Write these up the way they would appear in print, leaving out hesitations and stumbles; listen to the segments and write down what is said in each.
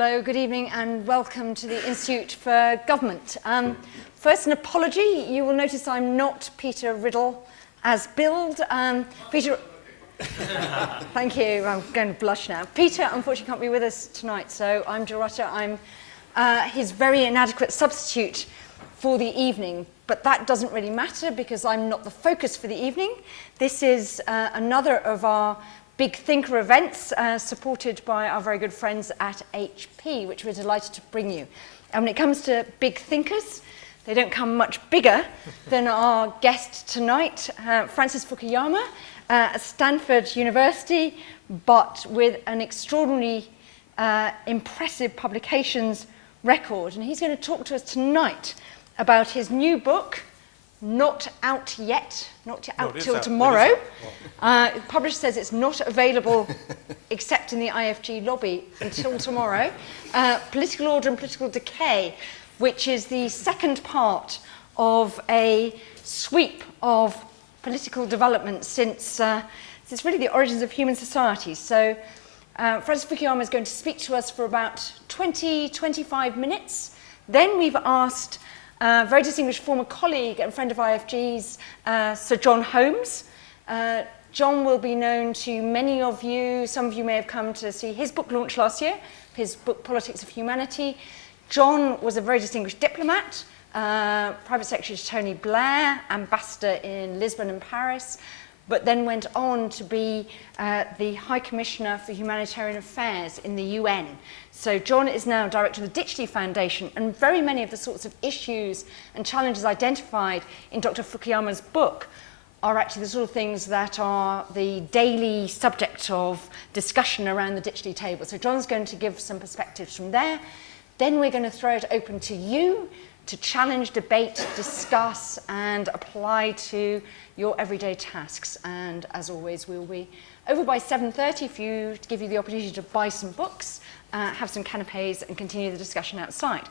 Hello, good evening, and welcome to the Institute for Government. First, an apology. You will notice I'm not Peter Riddle as billed. Peter, thank you. I'm going to blush now. Peter, unfortunately, can't be with us tonight, so I'm Dorota. I'm his very inadequate substitute for the evening, but that doesn't really matter because I'm not the focus for the evening. This is another of our Big Thinker events supported by our very good friends at HP, which we're delighted to bring you. And when it comes to big thinkers, they don't come much bigger than our guest tonight, Francis Fukuyama, at Stanford University, but with an extraordinarily impressive publications record. And he's going to talk to us tonight about his new book, not out yet, not out till tomorrow. The publisher says it's not available except in the IFG lobby until tomorrow. Political Order and Political Decay, which is the second part of a sweep of political development since really the origins of human society. So Francis Fukuyama is going to speak to us for about 20-25 minutes. Then we've asked very distinguished former colleague and friend of IFG's, Sir John Holmes. John will be known to many of you. Some of you may have come to see his book launch last year, his book Politics of Humanity. John was a very distinguished diplomat, Private Secretary to Tony Blair, ambassador in Lisbon and Paris, but then went on to be the High Commissioner for Humanitarian Affairs in the UN. So John is now director of the Decay Foundation, and very many of the sorts of issues and challenges identified in Dr. Fukuyama's book are actually the sort of things that are the daily subject of discussion around the Decay table. So John's going to give some perspectives from there. Then we're going to throw it open to you to challenge, debate, discuss, and apply to your everyday tasks. And as always, we'll be over by 7:30 to give you the opportunity to buy some books, have some canapes, and continue the discussion outside.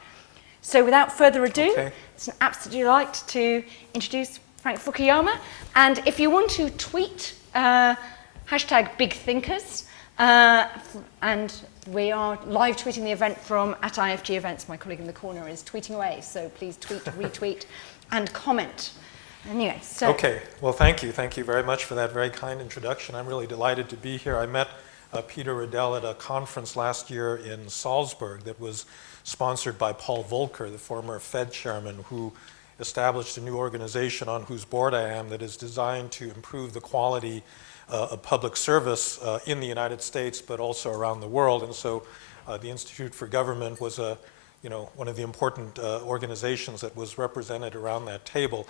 So without further ado, It's an absolute delight to introduce Frank Fukuyama. And if you want to tweet, hashtag BigThinkers, and we are live tweeting the event from at IFG Events. My colleague in the corner is tweeting away, so please tweet, retweet, and comment. Anyway, so... Okay, well, thank you. Thank you very much for that very kind introduction. I'm really delighted to be here. I met Peter Riddell at a conference last year in Salzburg that was sponsored by Paul Volcker, the former Fed chairman, who established a new organization on whose board I am that is designed to improve the quality of public service in the United States, but also around the world. And so the Institute for Government was one of the important organizations that was represented around that table.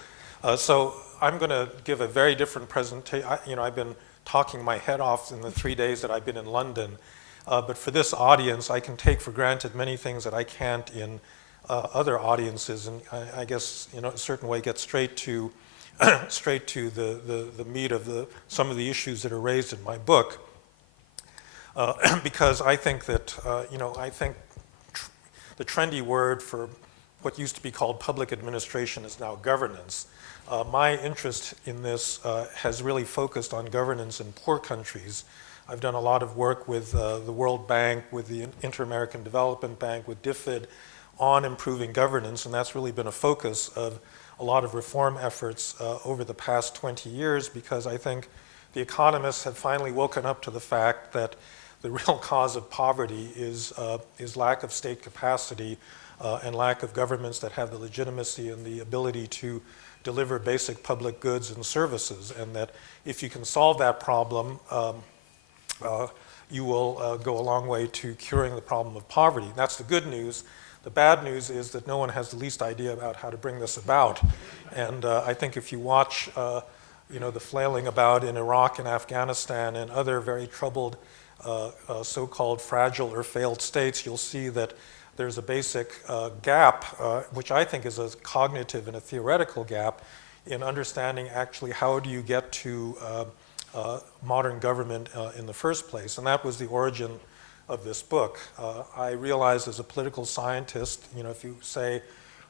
So I'm going to give a very different presentation. I've been talking my head off in the 3 days that I've been in London, but for this audience, I can take for granted many things that I can't in other audiences, and I guess in a certain way get straight to the meat of some of the issues that are raised in my book, because I think that the trendy word for what used to be called public administration is now governance. My interest in this has really focused on governance in poor countries. I've done a lot of work with the World Bank, with the Inter-American Development Bank, with DFID on improving governance, and that's really been a focus of a lot of reform efforts over the past 20 years, because I think the economists have finally woken up to the fact that the real cause of poverty is lack of state capacity and lack of governments that have the legitimacy and the ability to deliver basic public goods and services, and that if you can solve that problem, you will go a long way to curing the problem of poverty. That's the good news. The bad news is that no one has the least idea about how to bring this about. And I think if you watch the flailing about in Iraq and Afghanistan and other very troubled so-called fragile or failed states, you'll see that there's a basic gap, which I think is a cognitive and a theoretical gap, in understanding actually how do you get to modern government in the first place. And that was the origin of this book. I realized as a political scientist, if you say,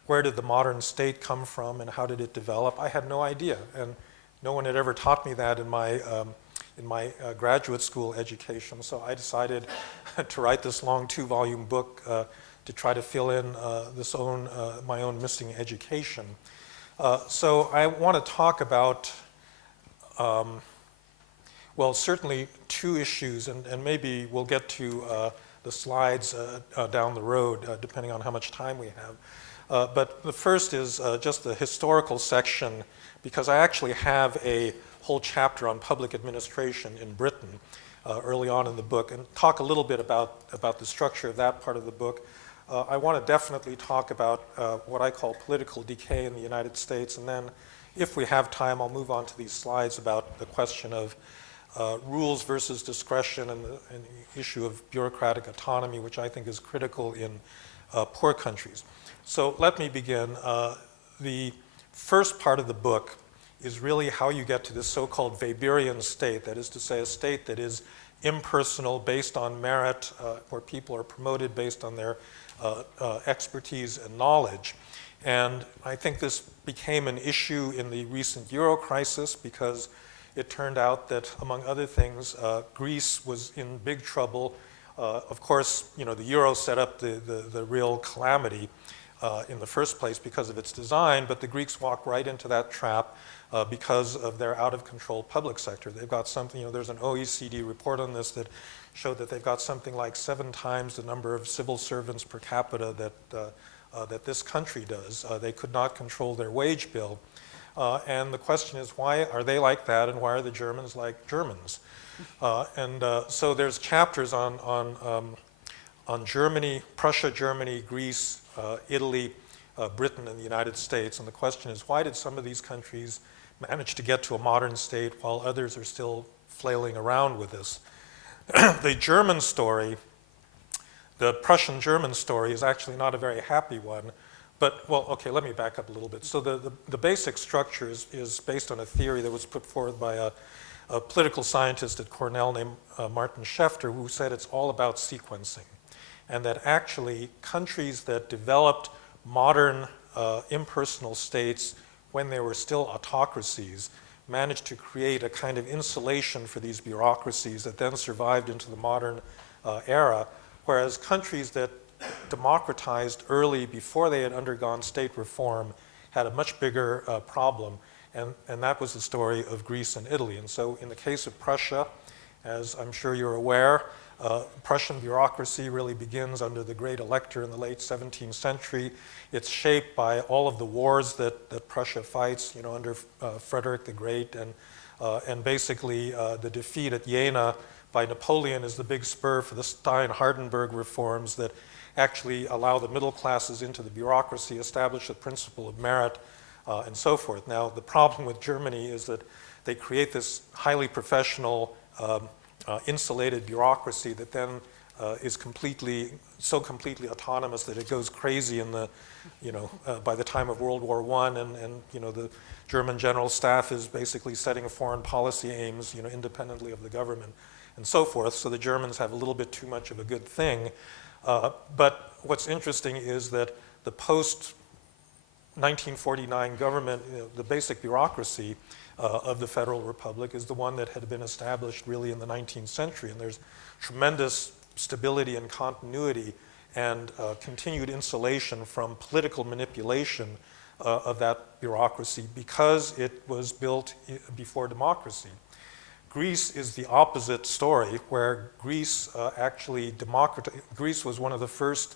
where did the modern state come from and how did it develop? I had no idea, and no one had ever taught me that in my in my graduate school education. So I decided to write this long 2-volume book to try to fill in my own missing education. So I want to talk about, well, certainly 2 issues, and maybe we'll get to the slides down the road, depending on how much time we have. But the first is just the historical section, because I actually have a whole chapter on public administration in Britain early on in the book, and talk a little bit about the structure of that part of the book. I want to definitely talk about what I call political decay in the United States, and then if we have time, I'll move on to these slides about the question of rules versus discretion and the issue of bureaucratic autonomy, which I think is critical in poor countries. So let me begin. The first part of the book is really how you get to this so-called Weberian state, that is to say, a state that is impersonal, based on merit, where people are promoted based on their expertise and knowledge. And I think this became an issue in the recent Euro crisis, because it turned out that, among other things, Greece was in big trouble. Of course, the Euro set up the real calamity in the first place because of its design, but the Greeks walked right into that trap because of their out-of-control public sector. They've got something, there's an OECD report on this that showed that they've got something like 7 times the number of civil servants per capita that this country does. They could not control their wage bill. And the question is, why are they like that, and why are the Germans like Germans? So there's chapters on Germany, Prussia, Germany, Greece, Italy, Britain, and the United States. And the question is, why did some of these countries manage to get to a modern state while others are still flailing around with this? The German story, the Prussian-German story, is actually not a very happy one. But, well, okay, let me back up a little bit. So the basic structure is based on a theory that was put forward by a political scientist at Cornell named Martin Schefter, who said it's all about sequencing. And that actually countries that developed modern impersonal states when they were still autocracies managed to create a kind of insulation for these bureaucracies that then survived into the modern era, whereas countries that democratized early, before they had undergone state reform, had a much bigger problem, and that was the story of Greece and Italy. And so in the case of Prussia, as I'm sure you're aware, Prussian bureaucracy really begins under the great elector in the late 17th century. It's shaped by all of the wars that Prussia fights, under Frederick the Great, and basically the defeat at Jena by Napoleon is the big spur for the Stein-Hardenberg reforms that actually allow the middle classes into the bureaucracy, establish the principle of merit, and so forth. Now, the problem with Germany is that they create this highly professional, insulated bureaucracy that then is so completely autonomous that it goes crazy in the, by the time of World War I, and the German general staff is basically setting foreign policy aims, independently of the government, and so forth. So the Germans have a little bit too much of a good thing. But what's interesting is that the post-1949 government, the basic bureaucracy of the Federal Republic is the one that had been established really in the 19th century. And there's tremendous stability and continuity and continued insulation from political manipulation of that bureaucracy because it was built before democracy. Greece is the opposite story, where Greece Greece was one of the first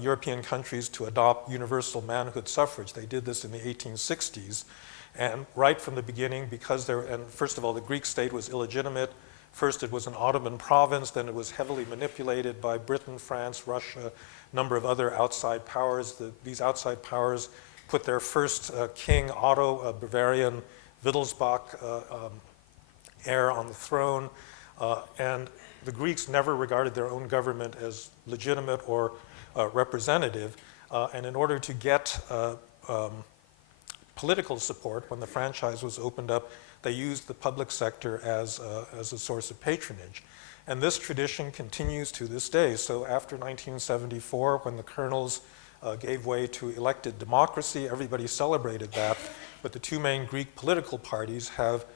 European countries to adopt universal manhood suffrage. They did this in the 1860s, and right from the beginning, first of all, the Greek state was illegitimate. First, it was an Ottoman province, then it was heavily manipulated by Britain, France, Russia, a number of other outside powers. These outside powers put their first king, Otto, a Bavarian Wittelsbach, heir on the throne, and the Greeks never regarded their own government as legitimate or representative, and in order to get political support when the franchise was opened up, they used the public sector as a source of patronage. And this tradition continues to this day. So after 1974, when the colonels gave way to elected democracy, everybody celebrated that, but the two main Greek political parties have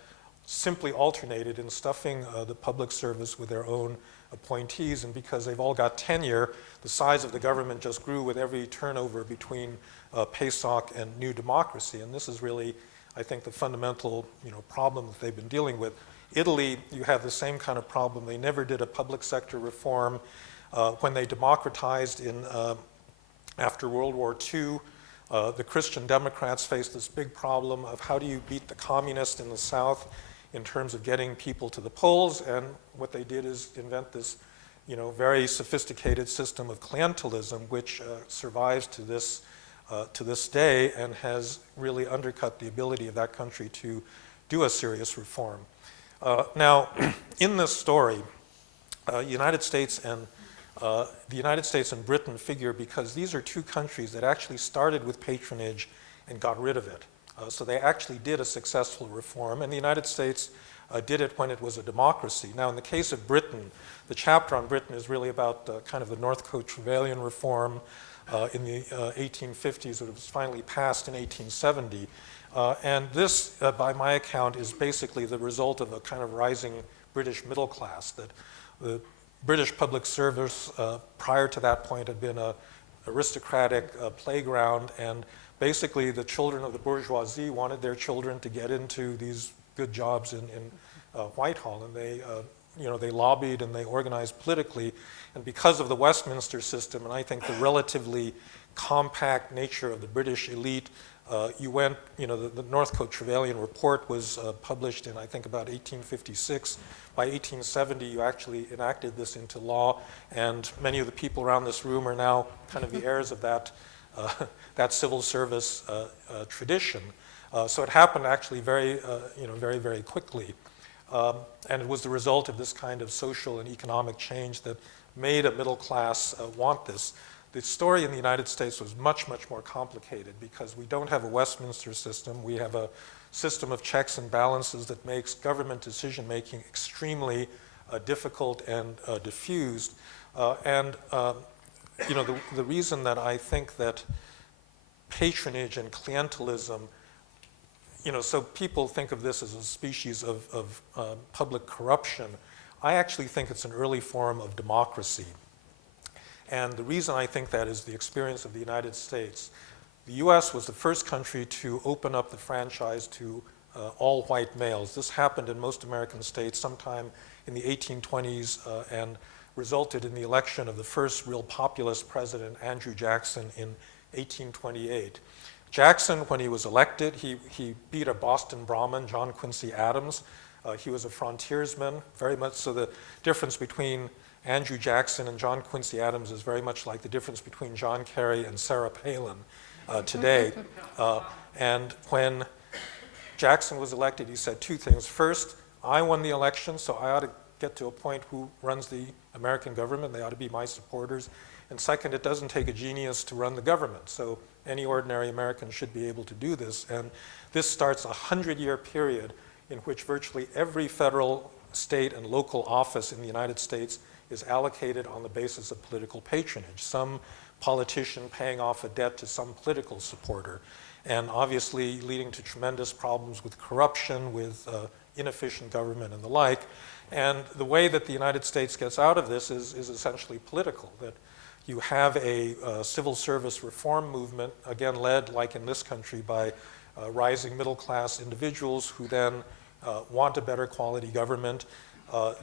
simply alternated in stuffing the public service with their own appointees, and because they've all got tenure, the size of the government just grew with every turnover between PASOK and New Democracy, and this is really, I think, the fundamental problem that they've been dealing with. Italy, you have the same kind of problem. They never did a public sector reform. When they democratized after World War II, the Christian Democrats faced this big problem of how do you beat the communists in the South in terms of getting people to the polls, and what they did is invent this very sophisticated system of clientelism, which survives to this day and has really undercut the ability of that country to do a serious reform. Now, in this story, the United States and Britain figure because these are two countries that actually started with patronage and got rid of it. So they actually did a successful reform, and the United States did it when it was a democracy. Now, in the case of Britain, the chapter on Britain is really about kind of the Northcote Trevelyan reform in the 1850s. It was finally passed in 1870. And this, by my account, is basically the result of a kind of rising British middle class. That the British public service prior to that point had been an aristocratic playground, and basically the children of the bourgeoisie wanted their children to get into these good jobs in Whitehall, and they lobbied and they organized politically. And because of the Westminster system, and I think the relatively compact nature of the British elite, the Northcote Trevelyan report was published in, I think, about 1856. By 1870, you actually enacted this into law, and many of the people around this room are now kind of the heirs of that civil service tradition. So it happened actually very, very quickly. And it was the result of this kind of social and economic change that made a middle class want this. The story in the United States was much, much more complicated because we don't have a Westminster system. We have a system of checks and balances that makes government decision-making extremely difficult and diffused. The reason that I think that patronage and clientelism, so people think of this as a species of public corruption. I actually think it's an early form of democracy. And the reason I think that is the experience of the United States. The US was the first country to open up the franchise to all white males. This happened in most American states sometime in the 1820s and resulted in the election of the first real populist president, Andrew Jackson, in 1828. Jackson, when he was elected, he beat a Boston Brahmin, John Quincy Adams. He was a frontiersman, very much so. The difference between Andrew Jackson and John Quincy Adams is very much like the difference between John Kerry and Sarah Palin today. And when Jackson was elected, he said two things. First, I won the election, so I ought to get to a point who runs the American government. They ought to be my supporters. And second, it doesn't take a genius to run the government. So any ordinary American should be able to do this. And this starts a 100-year period in which virtually every federal, state, and local office in the United States is allocated on the basis of political patronage. Some politician paying off a debt to some political supporter, and obviously leading to tremendous problems with corruption, with inefficient government and the like. And the way that the United States gets out of this is essentially political, that you have a civil service reform movement, again led, like in this country, by rising middle class individuals who then want a better quality government.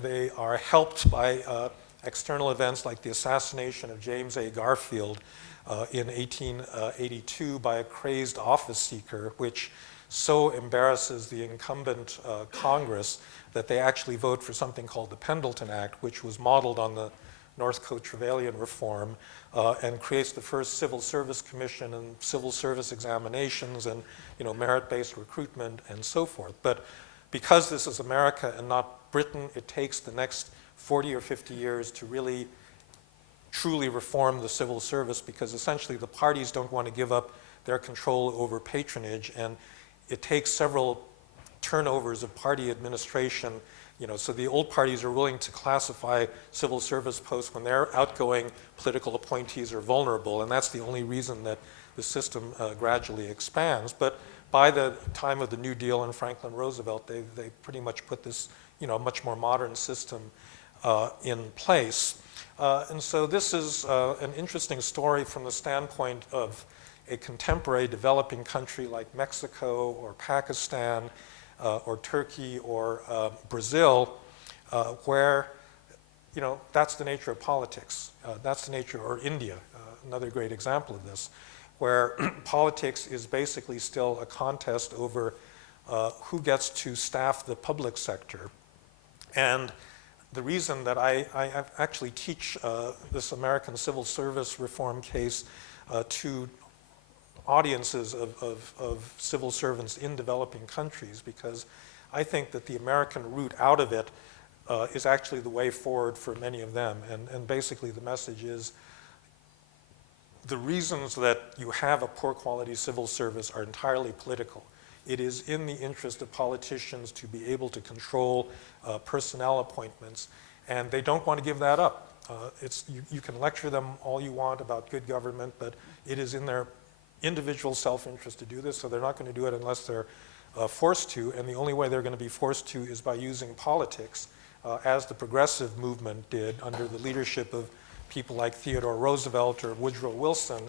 They are helped by external events like the assassination of James A. Garfield in 1882 by a crazed office seeker, which so embarrasses the incumbent Congress that they actually vote for something called the Pendleton Act, which was modeled on the Northcote Trevelyan reform and creates the first civil service commission and civil service examinations and merit-based recruitment and so forth. But because this is America and not Britain, it takes the next 40 or 50 years to really truly reform the civil service, because essentially the parties don't want to give up their control over patronage, and it takes several turnovers of party administration. So the old parties are willing to classify civil service posts when their outgoing political appointees are vulnerable, and that's the only reason that the system gradually expands. But by the time of the New Deal and Franklin Roosevelt, they pretty much put this, much more modern system in place. And so this is an interesting story from the standpoint of a contemporary developing country like Mexico or Pakistan or Turkey or Brazil, where, that's the nature of politics. That's the nature, or India, another great example of this, where politics is basically still a contest over who gets to staff the public sector. And the reason that I actually teach this American civil service reform case to audiences of civil servants in developing countries, because I think that the American route out of it is actually the way forward for many of them. And basically the message is the reasons that you have a poor quality civil service are entirely political. It is in the interest of politicians to be able to control personnel appointments, and they don't want to give that up. You can lecture them all you want about good government, but it is in their individual self-interest to do this, so they're not going to do it unless they're forced to, and the only way they're going to be forced to is by using politics, as the progressive movement did under the leadership of people like Theodore Roosevelt or Woodrow Wilson,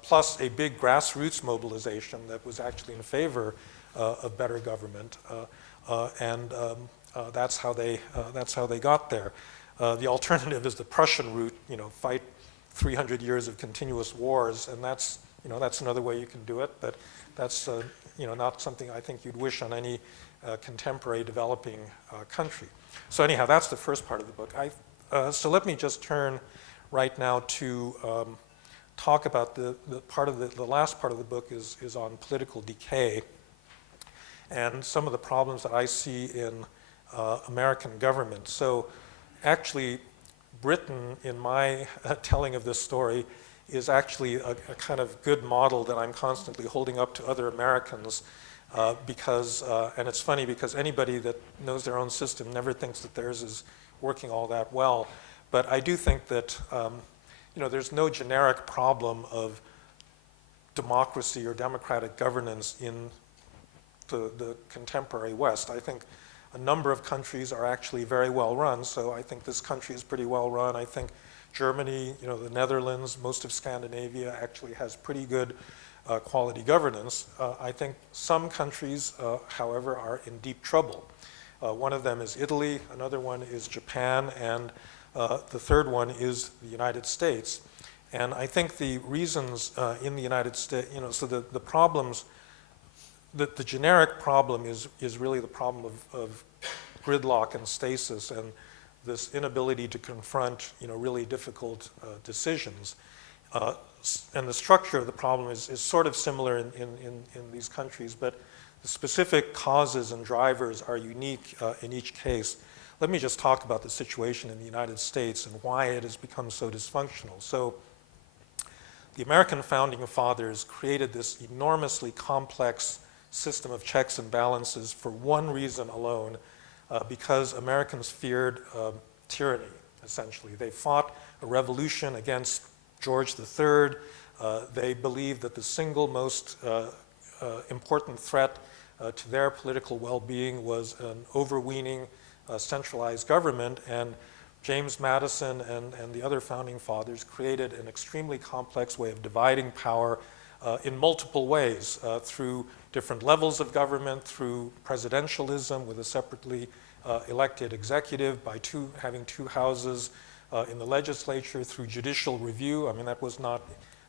plus a big grassroots mobilization that was actually in favor of better government, and that's how they got there. The alternative is the Prussian route, fight 300 years of continuous wars, and that's another way you can do it, but that's not something I think you'd wish on any contemporary developing country. So anyhow, that's the first part of the book. So let me just turn right now to talk about the last part of the book is on political decay and some of the problems that I see in American government. So actually, Britain, in my telling of this story, is actually a kind of good model that I'm constantly holding up to other Americans because, and it's funny because anybody that knows their own system never thinks that theirs is working all that well. But I do think that there's no generic problem of democracy or democratic governance in the contemporary West. I think a number of countries are actually very well run, so I think this country is pretty well run. I think Germany, the Netherlands, most of Scandinavia actually has pretty good quality governance. I think some countries, however, are in deep trouble. One of them is Italy, another one is Japan, and the third one is the United States. And I think the reasons in the United States, so the problems, the generic problem is really the problem of gridlock and stasis and this inability to confront, really difficult decisions. And the structure of the problem is sort of similar in these countries, but the specific causes and drivers are unique in each case. Let me just talk about the situation in the United States and why it has become so dysfunctional. So the American founding fathers created this enormously complex system of checks and balances for one reason alone, because Americans feared tyranny, essentially. They fought a revolution against George III. They believed that the single most important threat to their political well-being was an overweening centralized government, and James Madison and the other founding fathers created an extremely complex way of dividing power in multiple ways, through different levels of government, through presidentialism with a separately elected executive, by having two houses in the legislature, through judicial review. I mean, that was not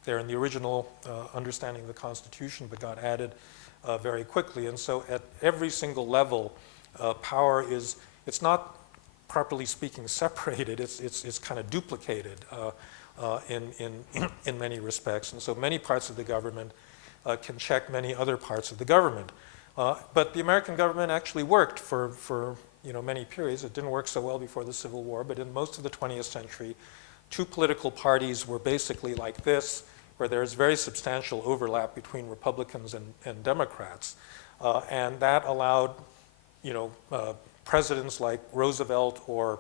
there in the original understanding of the Constitution, but got added very quickly. And so at every single level, power it's not, properly speaking, separated, it's kind of duplicated in many respects. And so many parts of the government can check many other parts of the government. But the American government actually worked for many periods. It didn't work so well before the Civil War, but in most of the 20th century, two political parties were basically like this, where there's very substantial overlap between Republicans and Democrats. And that allowed, presidents like Roosevelt or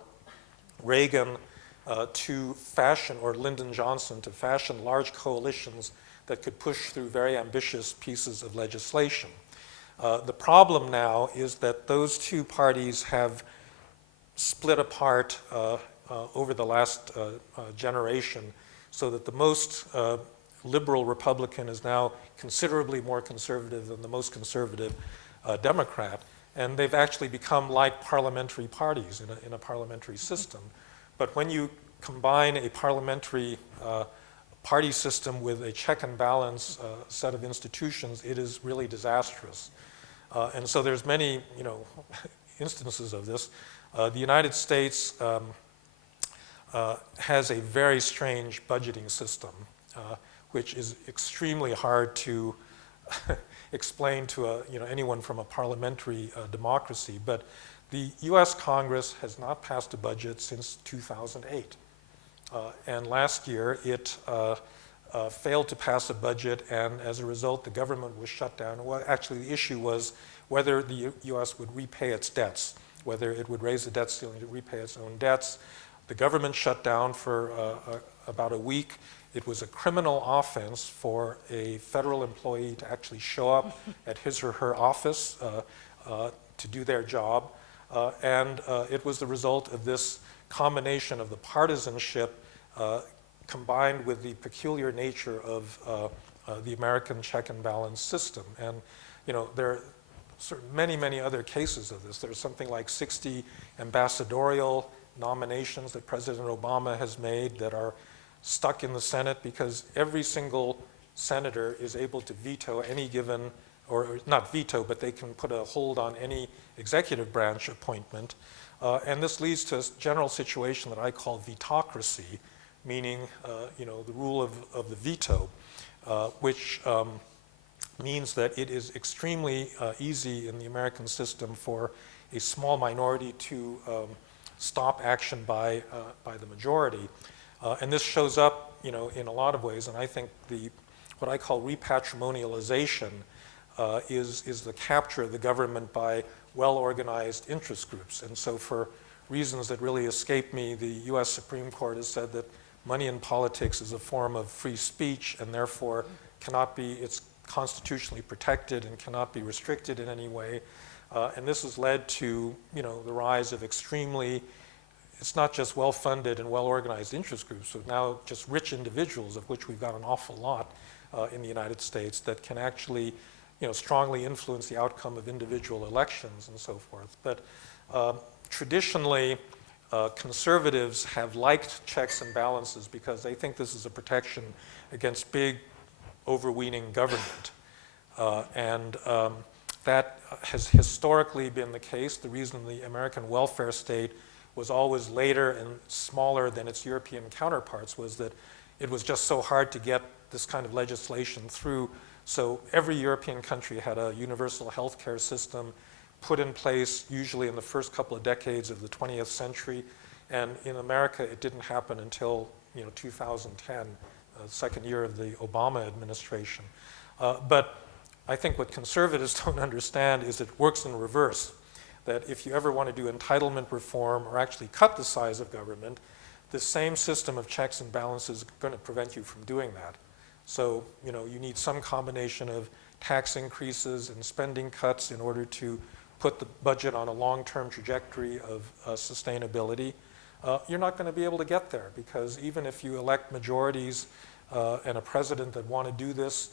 Reagan to fashion, or Lyndon Johnson, to fashion large coalitions that could push through very ambitious pieces of legislation. The problem now is that those two parties have split apart over the last generation, so that the most liberal Republican is now considerably more conservative than the most conservative Democrat. And they've actually become like parliamentary parties in a parliamentary system. But when you combine a parliamentary party system with a check and balance set of institutions, it is really disastrous. And so there's many, instances of this. The United States has a very strange budgeting system, which is extremely hard to explain to anyone from a parliamentary democracy. But the U.S. Congress has not passed a budget since 2008. And last year, it failed to pass a budget, and as a result, the government was shut down. Well, actually, the issue was whether the U.S. would repay its debts, whether it would raise the debt ceiling to repay its own debts. The government shut down for about a week. It was a criminal offense for a federal employee to actually show up at his or her office to do their job. And it was the result of this combination of the partisanship combined with the peculiar nature of the American check and balance system. And there are many, many other cases of this. There's something like 60 ambassadorial nominations that President Obama has made that are stuck in the Senate because every single senator is able to veto any given, or not veto, but they can put a hold on any executive branch appointment. And this leads to a general situation that I call vetocracy, meaning the rule of the veto, which means that it is extremely easy in the American system for a small minority to stop action by the majority. And this shows up in a lot of ways, and I think what I call repatrimonialization is the capture of the government by well-organized interest groups. And so for reasons that really escape me, the US Supreme Court has said that money in politics is a form of free speech and therefore it's constitutionally protected and cannot be restricted in any way. And this has led to, the rise of it's not just well-funded and well-organized interest groups, but now just rich individuals, of which we've got an awful lot in the United States, that can actually strongly influence the outcome of individual elections and so forth. But traditionally, conservatives have liked checks and balances because they think this is a protection against big, overweening government. And that has historically been the case. The reason the American welfare state was always later and smaller than its European counterparts was that it was just so hard to get this kind of legislation through. So every European country had a universal health care system put in place usually in the first couple of decades of the 20th century. And in America, it didn't happen until 2010, the second year of the Obama administration. But I think what conservatives don't understand is it works in reverse, that if you ever want to do entitlement reform or actually cut the size of government, the same system of checks and balances is going to prevent you from doing that. So, you need some combination of tax increases and spending cuts in order to put the budget on a long-term trajectory of sustainability. You're not going to be able to get there because even if you elect majorities and a president that want to do this,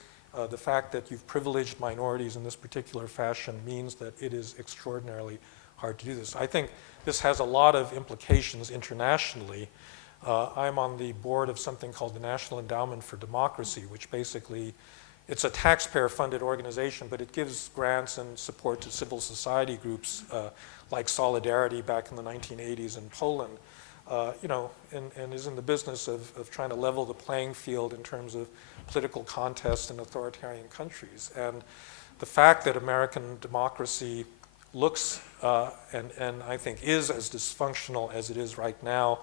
the fact that you've privileged minorities in this particular fashion means that it is extraordinarily hard to do this. I think this has a lot of implications internationally. I'm on the board of something called the National Endowment for Democracy, which basically, it's a taxpayer-funded organization, but it gives grants and support to civil society groups like Solidarity back in the 1980s in Poland, and is in the business of trying to level the playing field in terms of political contests in authoritarian countries. And the fact that American democracy looks and I think is as dysfunctional as it is right now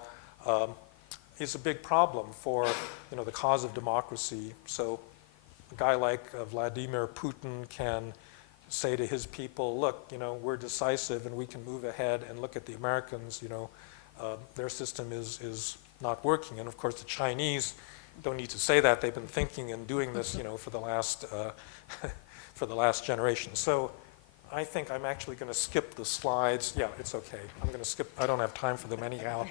is a big problem for the cause of democracy. So a guy like Vladimir Putin can say to his people, look, we're decisive and we can move ahead, and look at the Americans, their system is not working. And of course the Chinese don't need to say that. They've been thinking and doing this, for the last for the last generation. So I think I'm actually going to skip the slides. Yeah, it's okay. I'm going to skip. I don't have time for them anyhow.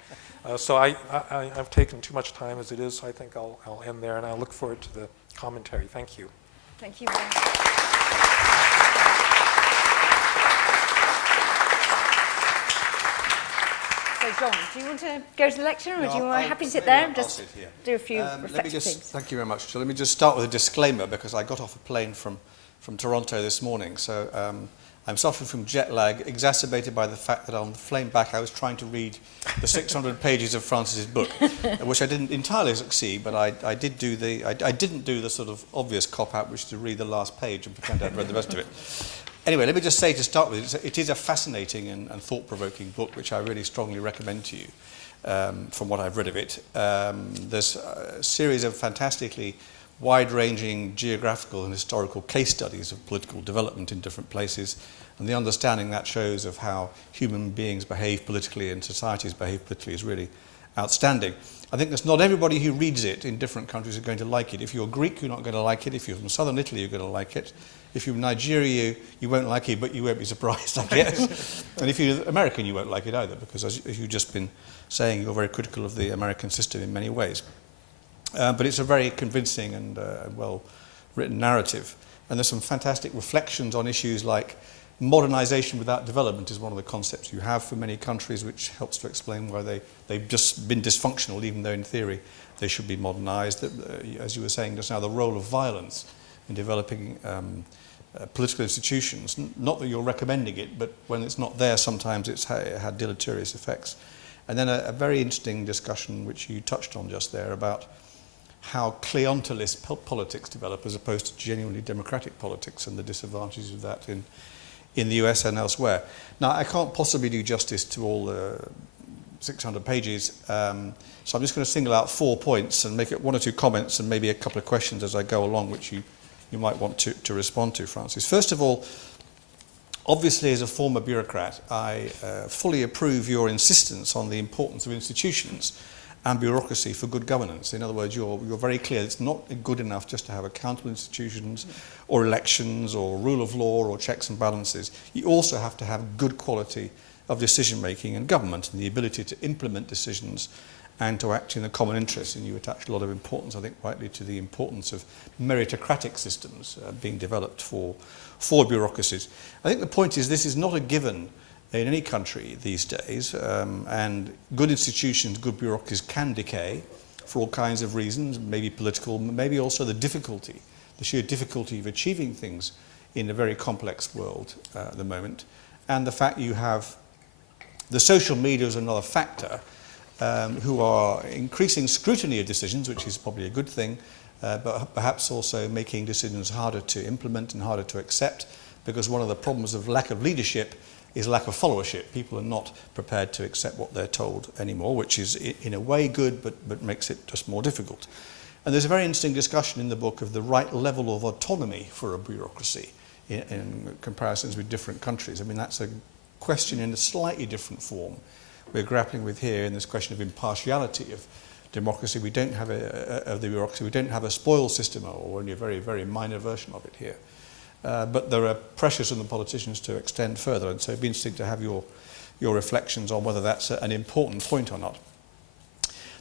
So I've taken too much time as it is, so I think I'll end there, and I'll look forward to the commentary. Thank you. Thank you very much. So, John, do you want to go to the lecture, or do you want happy to sit there and just do a few reflective things? Thank you very much. So let me just start with a disclaimer, because I got off a plane from Toronto this morning. So I'm suffering from jet lag, exacerbated by the fact that on the plane back I was trying to read the 600 pages of Francis's book, which I didn't entirely succeed, but I didn't do the sort of obvious cop-out, which is to read the last page and pretend I'd read the rest of it. Anyway, let me just say to start with, it is a fascinating and thought-provoking book, which I really strongly recommend to you, from what I've read of it. There's a series of fantastically wide-ranging geographical and historical case studies of political development in different places, and the understanding that shows of how human beings behave politically and societies behave politically is really outstanding. I think that not everybody who reads it in different countries are going to like it. If you're Greek, you're not going to like it. If you're from southern Italy, you're going to like it. If you're from Nigeria, you won't like it, but you won't be surprised, I guess. And if you're American, you won't like it either, because as you've just been saying, you're very critical of the American system in many ways. But it's a very convincing and well-written narrative. And there's some fantastic reflections on issues like modernization without development is one of the concepts you have for many countries, which helps to explain why they've just been dysfunctional, even though in theory they should be modernized. As you were saying just now, the role of violence in developing political institutions, not that you're recommending it, but when it's not there, sometimes it had deleterious effects. And then a very interesting discussion, which you touched on just there, about how clientelist politics develop as opposed to genuinely democratic politics, and the disadvantages of that in the US and elsewhere. Now, I can't possibly do justice to all the 600 pages, so I'm just going to single out 4 points and make it 1 or 2 comments and maybe a couple of questions as I go along, which you might want to respond to, Francis. First of all, obviously, as a former bureaucrat, I fully approve your insistence on the importance of institutions and bureaucracy for good governance. In other words, you're very clear it's not good enough just to have accountable institutions or elections or rule of law or checks and balances. You also have to have good quality of decision making and government, and the ability to implement decisions and to act in the common interest. And you attach a lot of importance, I think rightly, to the importance of meritocratic systems being developed for bureaucracies. I think the point is this is not a given in any country these days, and good institutions, good bureaucracies can decay for all kinds of reasons, maybe political, maybe also the sheer difficulty of achieving things in a very complex world at the moment. And the fact you have the social media is another factor, who are increasing scrutiny of decisions, which is probably a good thing, but perhaps also making decisions harder to implement and harder to accept, because one of the problems of lack of leadership is lack of followership. People are not prepared to accept what they're told anymore, which is in a way good, but makes it just more difficult. And there's a very interesting discussion in the book of the right level of autonomy for a bureaucracy in comparisons with different countries. I mean, that's a question in a slightly different form we're grappling with here in this question of impartiality of democracy. We don't have of the bureaucracy. We don't have a spoils system, or only a very, very minor version of it here. But there are pressures on the politicians to extend further, and so it'd be interesting to have your reflections on whether that's an important point or not.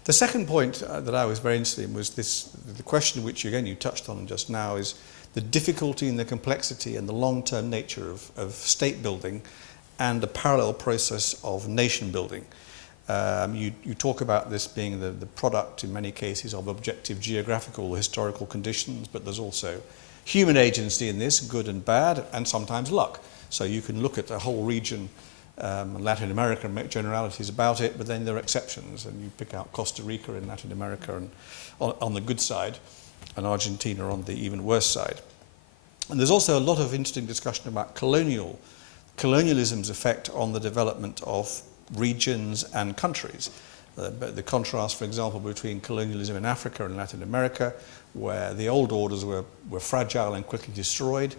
The second point that I was very interested in was the question which, again, you touched on just now, is the difficulty and the complexity and the long-term nature of state building and the parallel process of nation building. You talk about this being the product, in many cases, of objective geographical, historical conditions, but there's also human agency in this, good and bad, and sometimes luck. So you can look at the whole region, Latin America, and make generalities about it, but then there are exceptions, and you pick out Costa Rica in Latin America and on the good side, and Argentina on the even worse side. And there's also a lot of interesting discussion about colonialism's effect on the development of regions and countries. The contrast, for example, between colonialism in Africa and Latin America, where the old orders were fragile and quickly destroyed,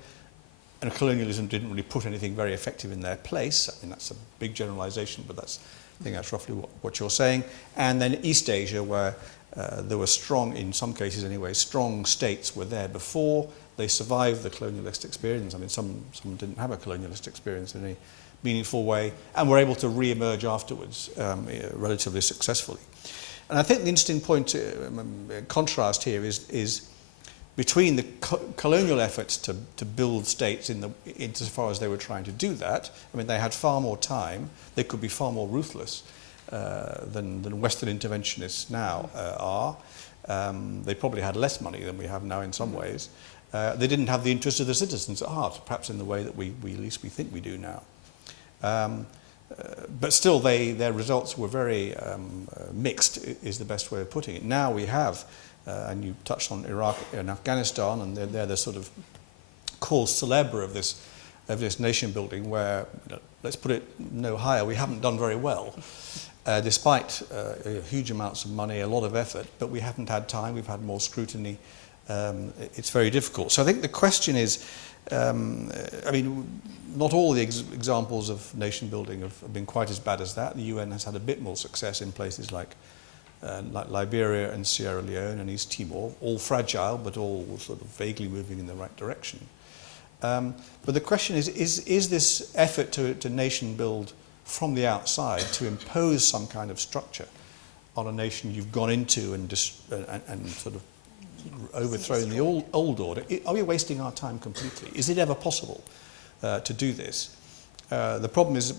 and colonialism didn't really put anything very effective in their place. I mean, that's a big generalization, but I think that's roughly what you're saying. And then East Asia, where There were strong, in some cases anyway, strong states were there before. They survived the colonialist experience. I mean, some didn't have a colonialist experience in any meaningful way, and were able to re-emerge afterwards relatively successfully. And I think the interesting point, contrast here is between the colonial efforts to build states insofar as they were trying to do that. I mean, they had far more time. They could be far more ruthless than Western interventionists now are. They probably had less money than we have now in some ways. They didn't have the interests of the citizens at heart, perhaps in the way that we at least we think we do now. But still, their results were very mixed, is the best way of putting it. Now we have, and you touched on Iraq and Afghanistan, and they're the sort of cause célèbre of this nation building, where, let's put it no higher, we haven't done very well, despite huge amounts of money, a lot of effort, but we haven't had time, we've had more scrutiny. It's very difficult. So I think the question is, I mean, not all the examples of nation building have been quite as bad as that. The UN has had a bit more success in places like Liberia and Sierra Leone and East Timor, all fragile, but all sort of vaguely moving in the right direction. But the question is this effort to nation build from the outside, to impose some kind of structure on a nation you've gone into and sort of overthrown the old order, are we wasting our time completely? Is it ever possible to do this? The problem is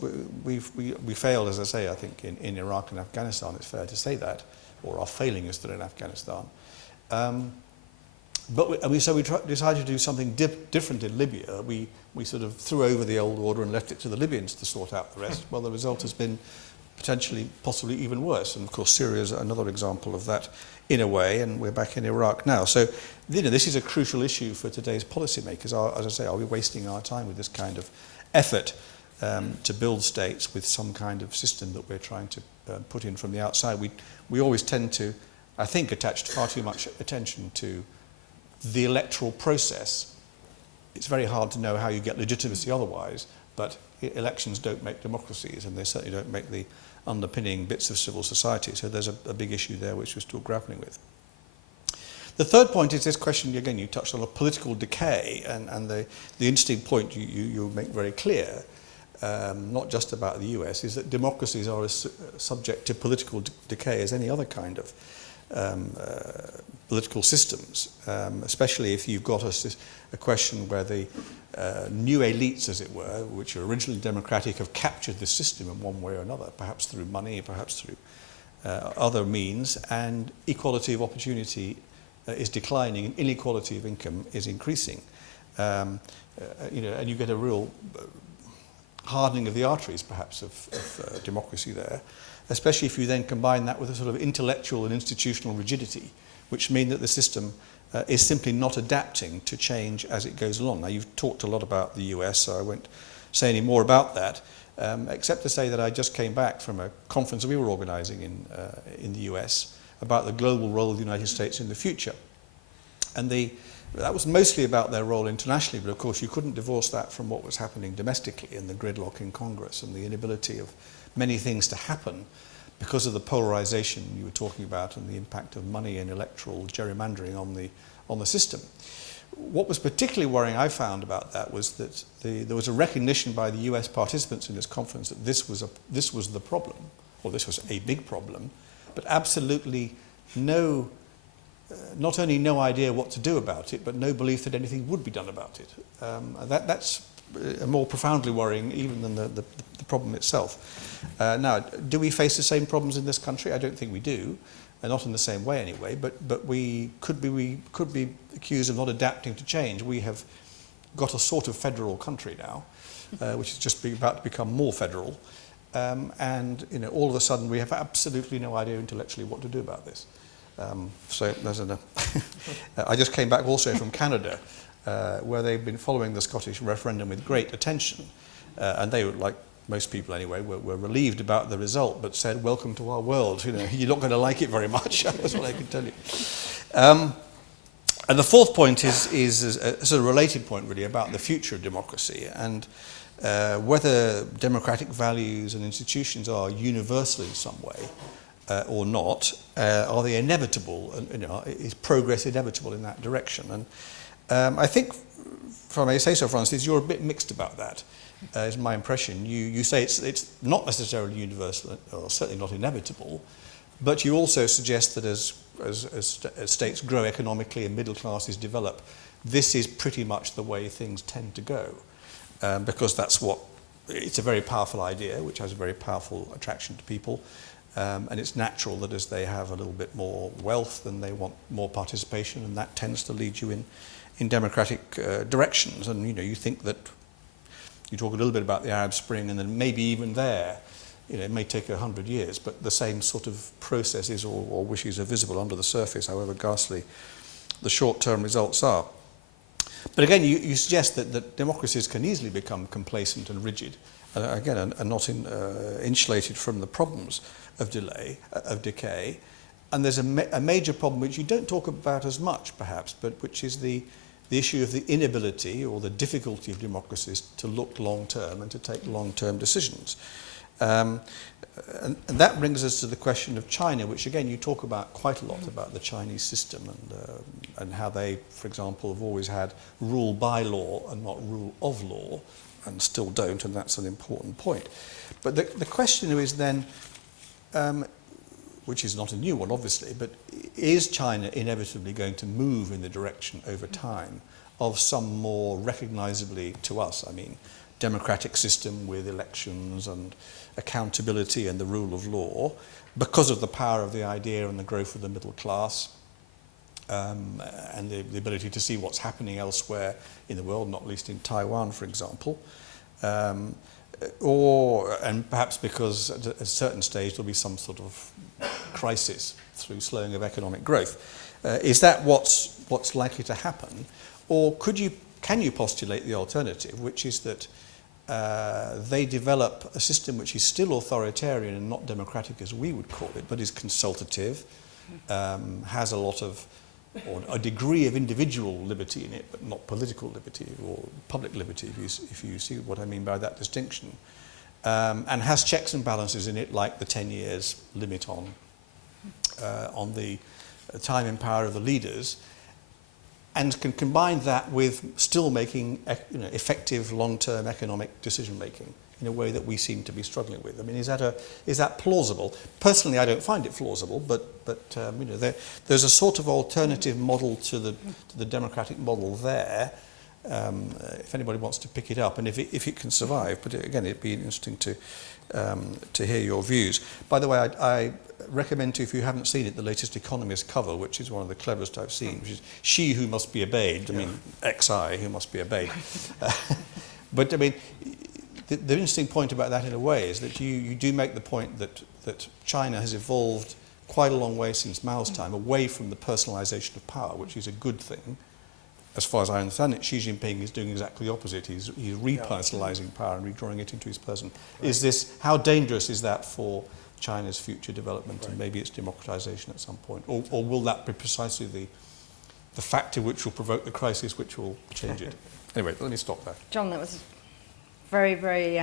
we failed, as I say, I think, in Iraq and Afghanistan, it's fair to say that, or are failing as still in Afghanistan. So we decided to do something different in Libya. We sort of threw over the old order and left it to the Libyans to sort out the rest. Well, the result has been potentially, possibly even worse. And of course, Syria is another example of that in a way, and we're back in Iraq now. So, this is a crucial issue for today's policymakers. As I say, are we wasting our time with this kind of effort to build states with some kind of system that we're trying to put in from the outside? We always tend to, I think, attach far too much attention to the electoral process. It's very hard to know how you get legitimacy otherwise, but elections don't make democracies, and they certainly don't make the underpinning bits of civil society. So there's a big issue there which we're still grappling with. The third point is this question, again, you touched on a political decay, and the interesting point you make very clear, not just about the US, is that democracies are as subject to political decay as any other kind of political systems, especially if you've got a question where the new elites, as it were, which are originally democratic, have captured the system in one way or another, perhaps through money, perhaps through other means, and equality of opportunity is declining and inequality of income is increasing. And you get a real hardening of the arteries, perhaps, of democracy there, especially if you then combine that with a sort of intellectual and institutional rigidity, which mean that the system is simply not adapting to change as it goes along. Now, you've talked a lot about the US, so I won't say any more about that, except to say that I just came back from a conference we were organizing in the US about the global role of the United States in the future. And that was mostly about their role internationally, but of course you couldn't divorce that from what was happening domestically and the gridlock in Congress and the inability of many things to happen because of the polarization you were talking about and the impact of money and electoral gerrymandering on the system. What was particularly worrying, I found, about that was that there was a recognition by the US participants in this conference that this was the problem, or this was a big problem, but absolutely no, not only no idea what to do about it, but no belief that anything would be done about it. That's more profoundly worrying even than the problem itself. Now, do we face the same problems in this country? I don't think we do, not in the same way anyway, but we could be accused of not adapting to change. We have got a sort of federal country now, which is just about to become more federal, and all of a sudden we have absolutely no idea intellectually what to do about this. So there's I just came back also from Canada, where they've been following the Scottish referendum with great attention, and they, like most people anyway, were relieved about the result, but said, "Welcome to our world. You're not going to like it very much." That's what I can tell you. And the fourth point is a sort of related point, really, about the future of democracy and whether democratic values and institutions are universal in some way. or not? Are they inevitable? And is progress inevitable in that direction? And I think, if I may say so, Francis, you're a bit mixed about that. Is my impression. You say it's not necessarily universal, or certainly not inevitable, but you also suggest that as states grow economically and middle classes develop, this is pretty much the way things tend to go, because it's a very powerful idea, which has a very powerful attraction to people, and it's natural that as they have a little bit more wealth, then they want more participation, and that tends to lead you in democratic directions. And you think that you talk a little bit about the Arab Spring, and then maybe even there, it may take 100 years, but the same sort of processes or wishes are visible under the surface, however ghastly the short-term results are. But again, you suggest that democracies can easily become complacent and rigid, again, are not insulated from the problems of decay. And there's a major problem which you don't talk about as much, perhaps, but which is the issue of the inability or the difficulty of democracies to look long-term and to take long-term decisions. And that brings us to the question of China, which again you talk about quite a lot, about the Chinese system and how they, for example, have always had rule by law and not rule of law, and still don't, and that's an important point. But the question is then, which is not a new one obviously, but is China inevitably going to move in the direction over time of some more recognisably to us, democratic system with elections and accountability and the rule of law, because of the power of the idea and the growth of the middle class, and the ability to see what's happening elsewhere in the world, not least in Taiwan, for example, and perhaps because at a certain stage there'll be some sort of crisis through slowing of economic growth. Is that what's likely to happen, or can you postulate the alternative, which is that they develop a system which is still authoritarian and not democratic as we would call it, but is consultative, has a lot of, or a degree of individual liberty in it, but not political liberty or public liberty, if you see what I mean by that distinction, and has checks and balances in it, like the 10 years limit on the time and power of the leaders, and can combine that with still making effective long-term economic decision-making in a way that we seem to be struggling with. Is that plausible? Personally, I don't find it plausible, but there's a sort of alternative model to the democratic model there. If anybody wants to pick it up, and if it can survive, but again, it'd be interesting to hear your views. By the way, I recommend to you, if you haven't seen it, the latest Economist cover, which is one of the cleverest I've seen, which is "She Who Must Be Obeyed." XI, who must be obeyed. But the interesting point about that, in a way, is that you do make the point that China has evolved quite a long way since Mao's time, away from the personalization of power, which is a good thing. As far as I understand it, Xi Jinping is doing exactly the opposite. He's repersonalizing power and redrawing it into his person. Right. How dangerous is that for China's future development, and maybe its democratization at some point? Or will that be precisely the factor which will provoke the crisis which will change it? Anyway, let me stop there. John, that was very, very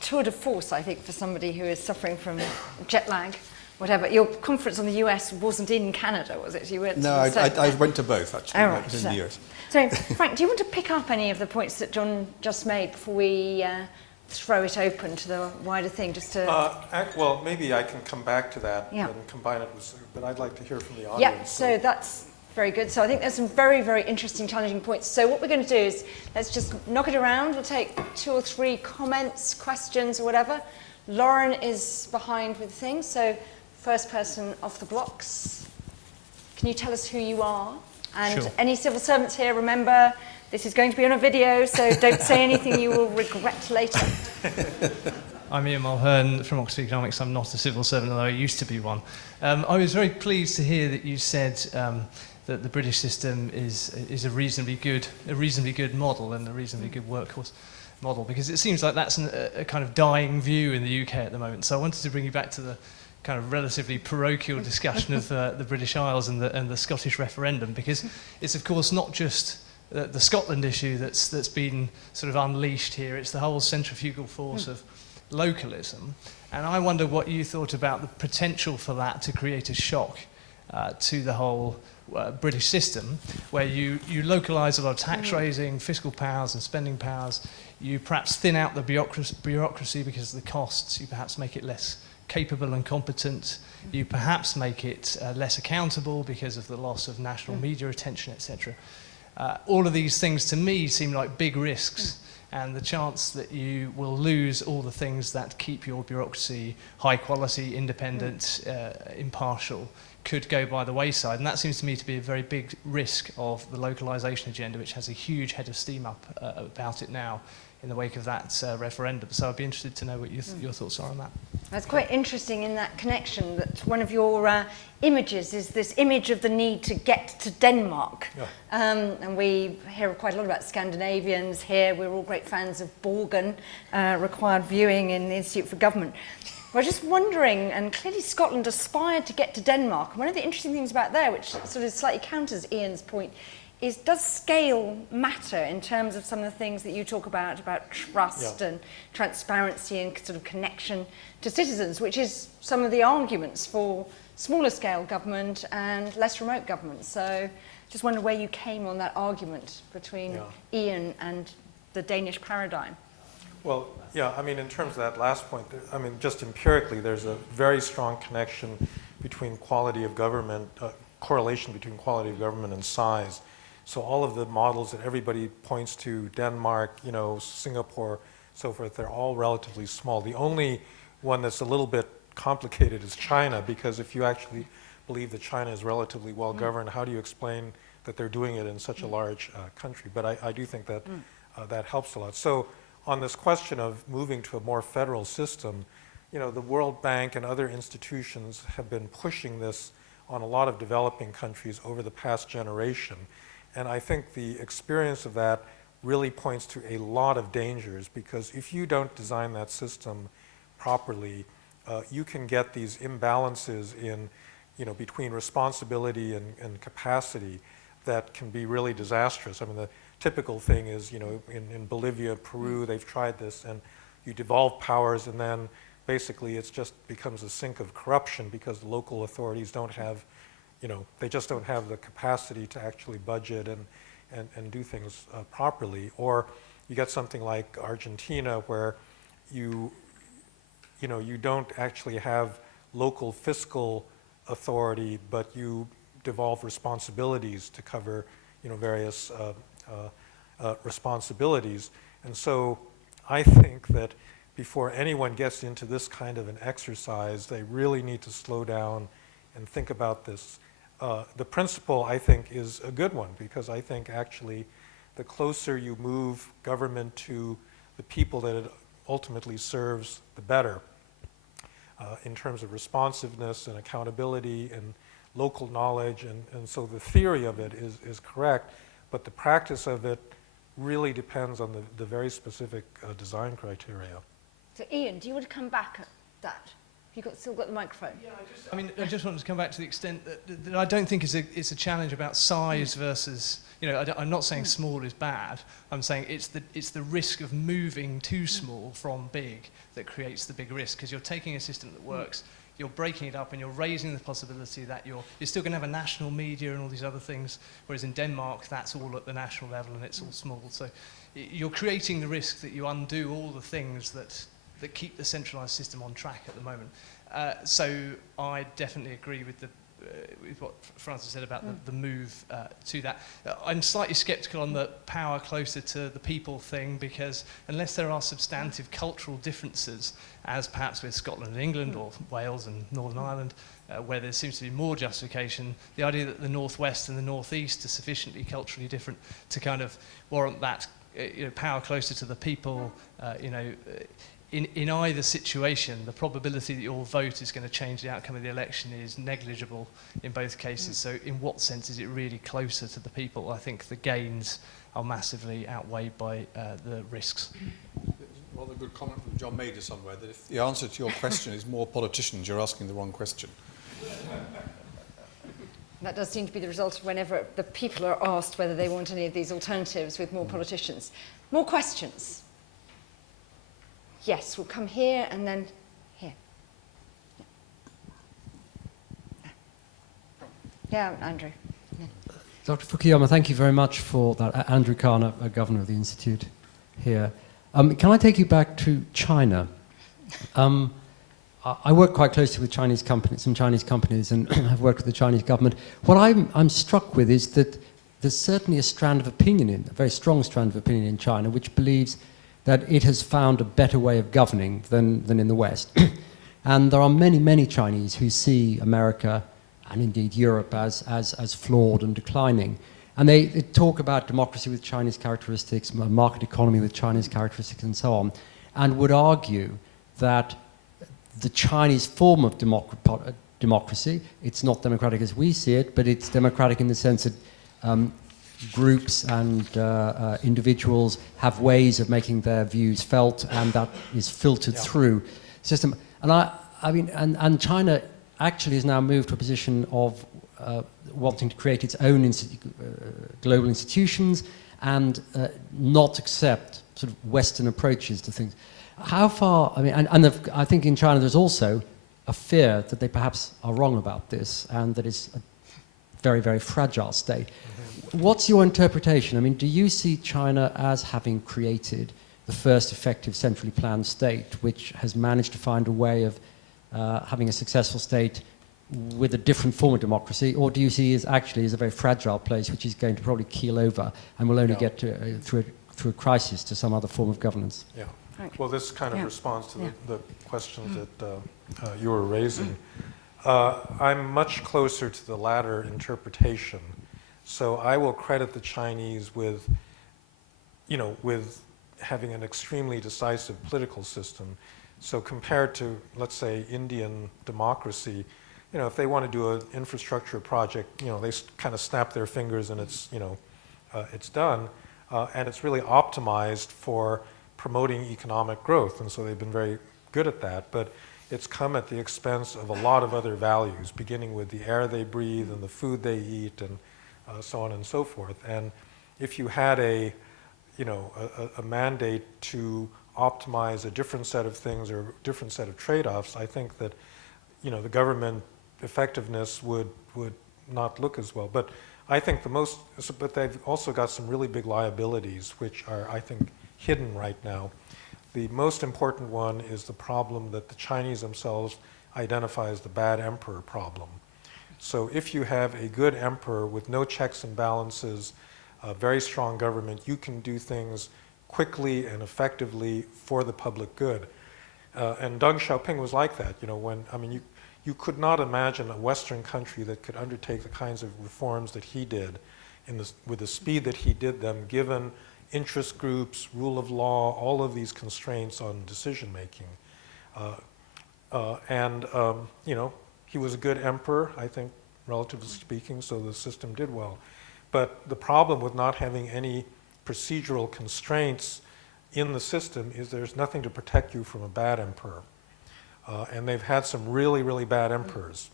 tour de force, I think, for somebody who is suffering from jet lag, whatever. Your conference on the US wasn't in Canada, was it? You went. No, I went to both, actually. Oh, right. It was in the US. So, Frank, do you want to pick up any of the points that John just made before we throw it open to the wider thing, just to... well, maybe I can come back to that and combine it with, but I'd like to hear from the audience. Yeah, so that's very good. So I think there's some very, very interesting, challenging points. So what we're going to do is, let's just knock it around. We'll take 2 or 3 comments, questions, or whatever. Lauren is behind with things, so first person off the blocks. Can you tell us who you are? And Sure. Any civil servants here, remember, this is going to be on a video, so don't say anything you will regret later. I'm Ian Mulhern from Oxford Economics. I'm not a civil servant, although I used to be one. I was very pleased to hear that you said that the British system is a reasonably good model and a reasonably good workforce model, because it seems like that's a kind of dying view in the UK at the moment. So I wanted to bring you back to the kind of relatively parochial discussion of the British Isles and the Scottish referendum, because it's of course not just the Scotland issue that's been sort of unleashed here. It's the whole centrifugal force of localism. And I wonder what you thought about the potential for that to create a shock to the whole British system, where you localise a lot of tax raising, fiscal powers and spending powers. You perhaps thin out the bureaucracy because of the costs. You perhaps make it less capable and competent. You perhaps make it less accountable because of the loss of national media attention, etc. All of these things to me seem like big risks, and the chance that you will lose all the things that keep your bureaucracy high quality, independent, impartial could go by the wayside. And that seems to me to be a very big risk of the localisation agenda, which has a huge head of steam up about it now in the wake of that referendum. So I'd be interested to know what your thoughts are on that. That's quite interesting in that connection, that one of your images is this image of the need to get to Denmark. Yeah. And we hear quite a lot about Scandinavians here. We're all great fans of Borgen, required viewing in the Institute for Government. We're just wondering, and clearly Scotland aspired to get to Denmark. One of the interesting things about there, which sort of slightly counters Ian's point, is does scale matter in terms of some of the things that you talk about trust and transparency and sort of connection to citizens, which is some of the arguments for smaller scale government and less remote government. So just wonder where you came on that argument between Ian and the Danish paradigm. Well, yeah, I mean, in terms of that last point, I mean, just empirically, there's a very strong connection between quality of government, correlation between quality of government and size. So all of the models that everybody points to, Denmark, you know, Singapore, so forth, they're all relatively small. The only one that's a little bit complicated is China, because if you actually believe that China is relatively well governed, how do you explain that they're doing it in such a large country? But I do think that that helps a lot. So on this question of moving to a more federal system, you know, the World Bank and other institutions have been pushing this on a lot of developing countries over the past generation. And I think the experience of that really points to a lot of dangers, because if you don't design that system properly, you can get these imbalances in, you know, between responsibility and capacity that can be really disastrous. I mean, the typical thing is, you know, in Bolivia, Peru, they've tried this, and you devolve powers, and then basically it just becomes a sink of corruption because the local authorities don't have, you know, they just don't have the capacity to actually budget and do things properly. Or you get something like Argentina, where you don't actually have local fiscal authority, but you devolve responsibilities to cover, you know, various responsibilities. And so I think that before anyone gets into this kind of an exercise, they really need to slow down and think about this. The principle, I think, is a good one, because I think actually the closer you move government to the people that it ultimately serves, the better, in terms of responsiveness and accountability and local knowledge. And so the theory of it is correct, but the practice of it really depends on the very specific design criteria. So Ian, do you want to come back at that? You've still got the microphone. Yeah, I just wanted to come back to the extent that I don't think it's a challenge about size versus, you know, I'm not saying small is bad. I'm saying it's the risk of moving too small from big that creates the big risk, because you're taking a system that works, you're breaking it up, and you're raising the possibility that you're still going to have a national media and all these other things, whereas in Denmark that's all at the national level and it's all small. So you're creating the risk that you undo all the things that keep the centralised system on track at the moment. So I definitely agree with what Francis said about the move to that. I'm slightly sceptical on the power closer to the people thing, because unless there are substantive cultural differences, as perhaps with Scotland and England or Wales and Northern Ireland, where there seems to be more justification, the idea that the Northwest and the Northeast are sufficiently culturally different to kind of warrant that power closer to the people, in either situation, the probability that your vote is going to change the outcome of the election is negligible in both cases. So in what sense is it really closer to the people? I think the gains are massively outweighed by the risks. Rather good comment from John Mader somewhere, that if the answer to your question is more politicians, you're asking the wrong question. That does seem to be the result of whenever the people are asked whether they want any of these alternatives with more politicians. More questions? Yes, we'll come here and then here. Yeah, Andrew. Dr. Fukuyama, thank you very much for that. Andrew Khan, a governor of the Institute here. Can I take you back to China? I work quite closely with Chinese companies, some Chinese companies, and I've worked with the Chinese government. What I'm struck with is that there's certainly a strand of opinion, a very strong strand of opinion in China, which believes that it has found a better way of governing than in the West. And there are many, many Chinese who see America and indeed Europe as flawed and declining. And they talk about democracy with Chinese characteristics, market economy with Chinese characteristics, and so on, and would argue that the Chinese form of democracy, it's not democratic as we see it, but it's democratic in the sense that groups and individuals have ways of making their views felt, and that is filtered through system. And I mean, China actually has now moved to a position of wanting to create its own global institutions and not accept sort of Western approaches to things. How far, I mean, I think in China there's also a fear that they perhaps are wrong about this and that it's a very, very fragile state. Mm-hmm. What's your interpretation? I mean, do you see China as having created the first effective centrally planned state which has managed to find a way of having a successful state with a different form of democracy, or do you see it actually as a very fragile place which is going to probably keel over and will only get to, through a crisis to some other form of governance? Yeah. Well, this kind of responds to the questions that you were raising. I'm much closer to the latter interpretation. So I will credit the Chinese with, with having an extremely decisive political system. So compared to, let's say, Indian democracy, if they want to do an infrastructure project, they kind of snap their fingers and it's, it's done. And it's really optimized for promoting economic growth, and so they've been very good at that, but it's come at the expense of a lot of other values, beginning with the air they breathe and the food they eat and so on and so forth. And if you had a mandate to optimize a different set of things or a different set of trade-offs, I think that the government effectiveness would not look as well. But I think but they've also got some really big liabilities, which are, I think, hidden right now. The most important one is the problem that the Chinese themselves identify as the bad emperor problem. So if you have a good emperor with no checks and balances, a very strong government, you can do things quickly and effectively for the public good. And Deng Xiaoping was like that. You could not imagine a Western country that could undertake the kinds of reforms that he did with the speed that he did them, given interest groups, rule of law, all of these constraints on decision making. He was a good emperor, I think, relatively speaking, so the system did well. But the problem with not having any procedural constraints in the system is there's nothing to protect you from a bad emperor. And they've had some really, really bad emperors.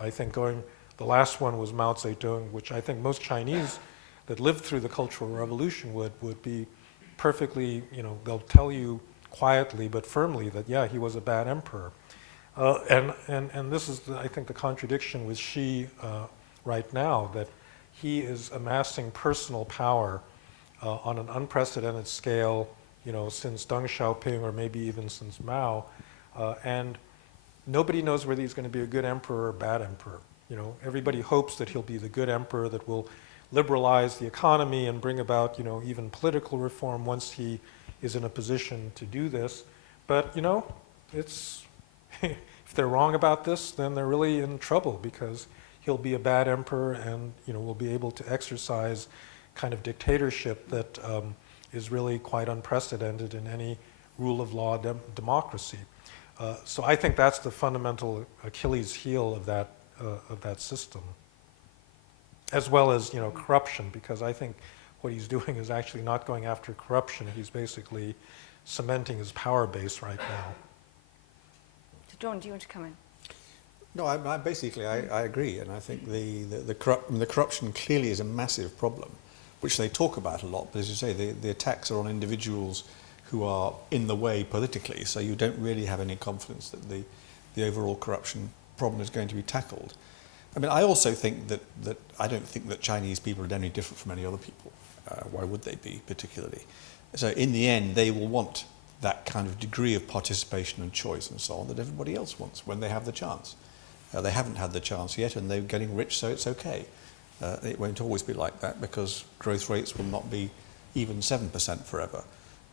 I think the last one was Mao Zedong, which I think most Chinese that lived through the Cultural Revolution would be perfectly, they'll tell you quietly but firmly that, yeah, he was a bad emperor. And this is, I think, the contradiction with Xi right now, that he is amassing personal power on an unprecedented scale, since Deng Xiaoping or maybe even since Mao. And nobody knows whether he's going to be a good emperor or a bad emperor. Everybody hopes that he'll be the good emperor that will liberalize the economy and bring about, even political reform once he is in a position to do this. But, it's if they're wrong about this, then they're really in trouble, because he'll be a bad emperor and, will be able to exercise kind of dictatorship that is really quite unprecedented in any rule of law democracy. So I think that's the fundamental Achilles heel of that system, as well as corruption, because I think what he's doing is actually not going after corruption. He's basically cementing his power base right now. So John, do you want to come in? No, I agree, and I think the corruption clearly is a massive problem, which they talk about a lot. But as you say, the attacks are on individuals who are in the way politically, so you don't really have any confidence that the overall corruption problem is going to be tackled. I mean, I also think that I don't think that Chinese people are any different from any other people. Why would they be, particularly? So in the end, they will want that kind of degree of participation and choice and so on that everybody else wants when they have the chance. They haven't had the chance yet, and they're getting rich, so it's okay. It won't always be like that, because growth rates will not be even 7% forever.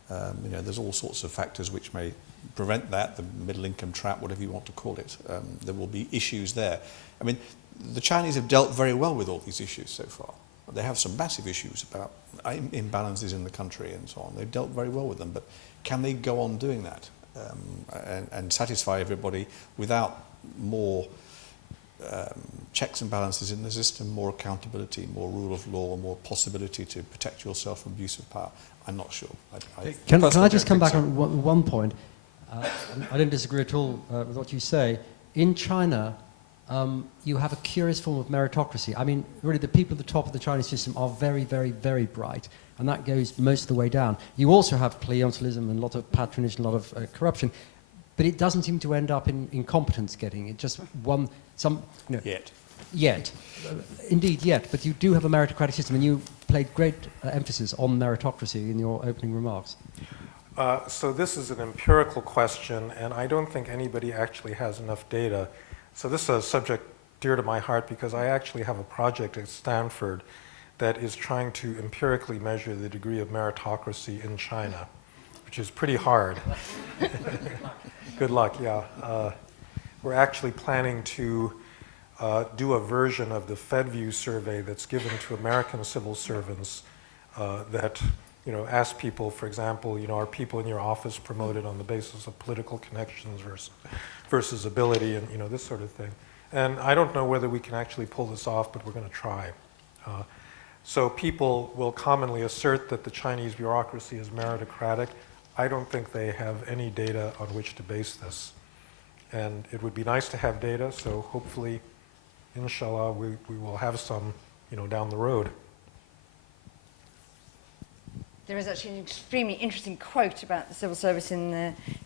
There's all sorts of factors which may prevent that, the middle income trap, whatever you want to call it. There will be issues there. I mean, the Chinese have dealt very well with all these issues so far. They have some massive issues about imbalances in the country and so on. They've dealt very well with them, but can they go on doing that and satisfy everybody without more checks and balances in the system, more accountability, more rule of law, more possibility to protect yourself from abuse of power? I'm not sure. Can I just come back on one point? I don't disagree at all with what you say. In China, you have a curious form of meritocracy. I mean, really, the people at the top of the Chinese system are very, very, very bright, and that goes most of the way down. You also have clientelism and a lot of patronage and a lot of corruption, but it doesn't seem to end up in incompetence getting. It just Yet. Indeed, yet. But you do have a meritocratic system, and you played great emphasis on meritocracy in your opening remarks. So this is an empirical question, and I don't think anybody actually has enough data. So this is a subject dear to my heart, because I actually have a project at Stanford that is trying to empirically measure the degree of meritocracy in China, which is pretty hard. Good luck, yeah. We're actually planning to do a version of the FedView survey that's given to American civil servants that ask people, for example, are people in your office promoted on the basis of political connections versus ability, and this sort of thing. And I don't know whether we can actually pull this off, but we're going to try. So people will commonly assert that the Chinese bureaucracy is meritocratic. I don't think they have any data on which to base this. And it would be nice to have data, so hopefully, inshallah, we will have some, down the road. There is actually an extremely interesting quote about the civil service in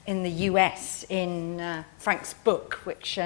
the US in Frank's book, which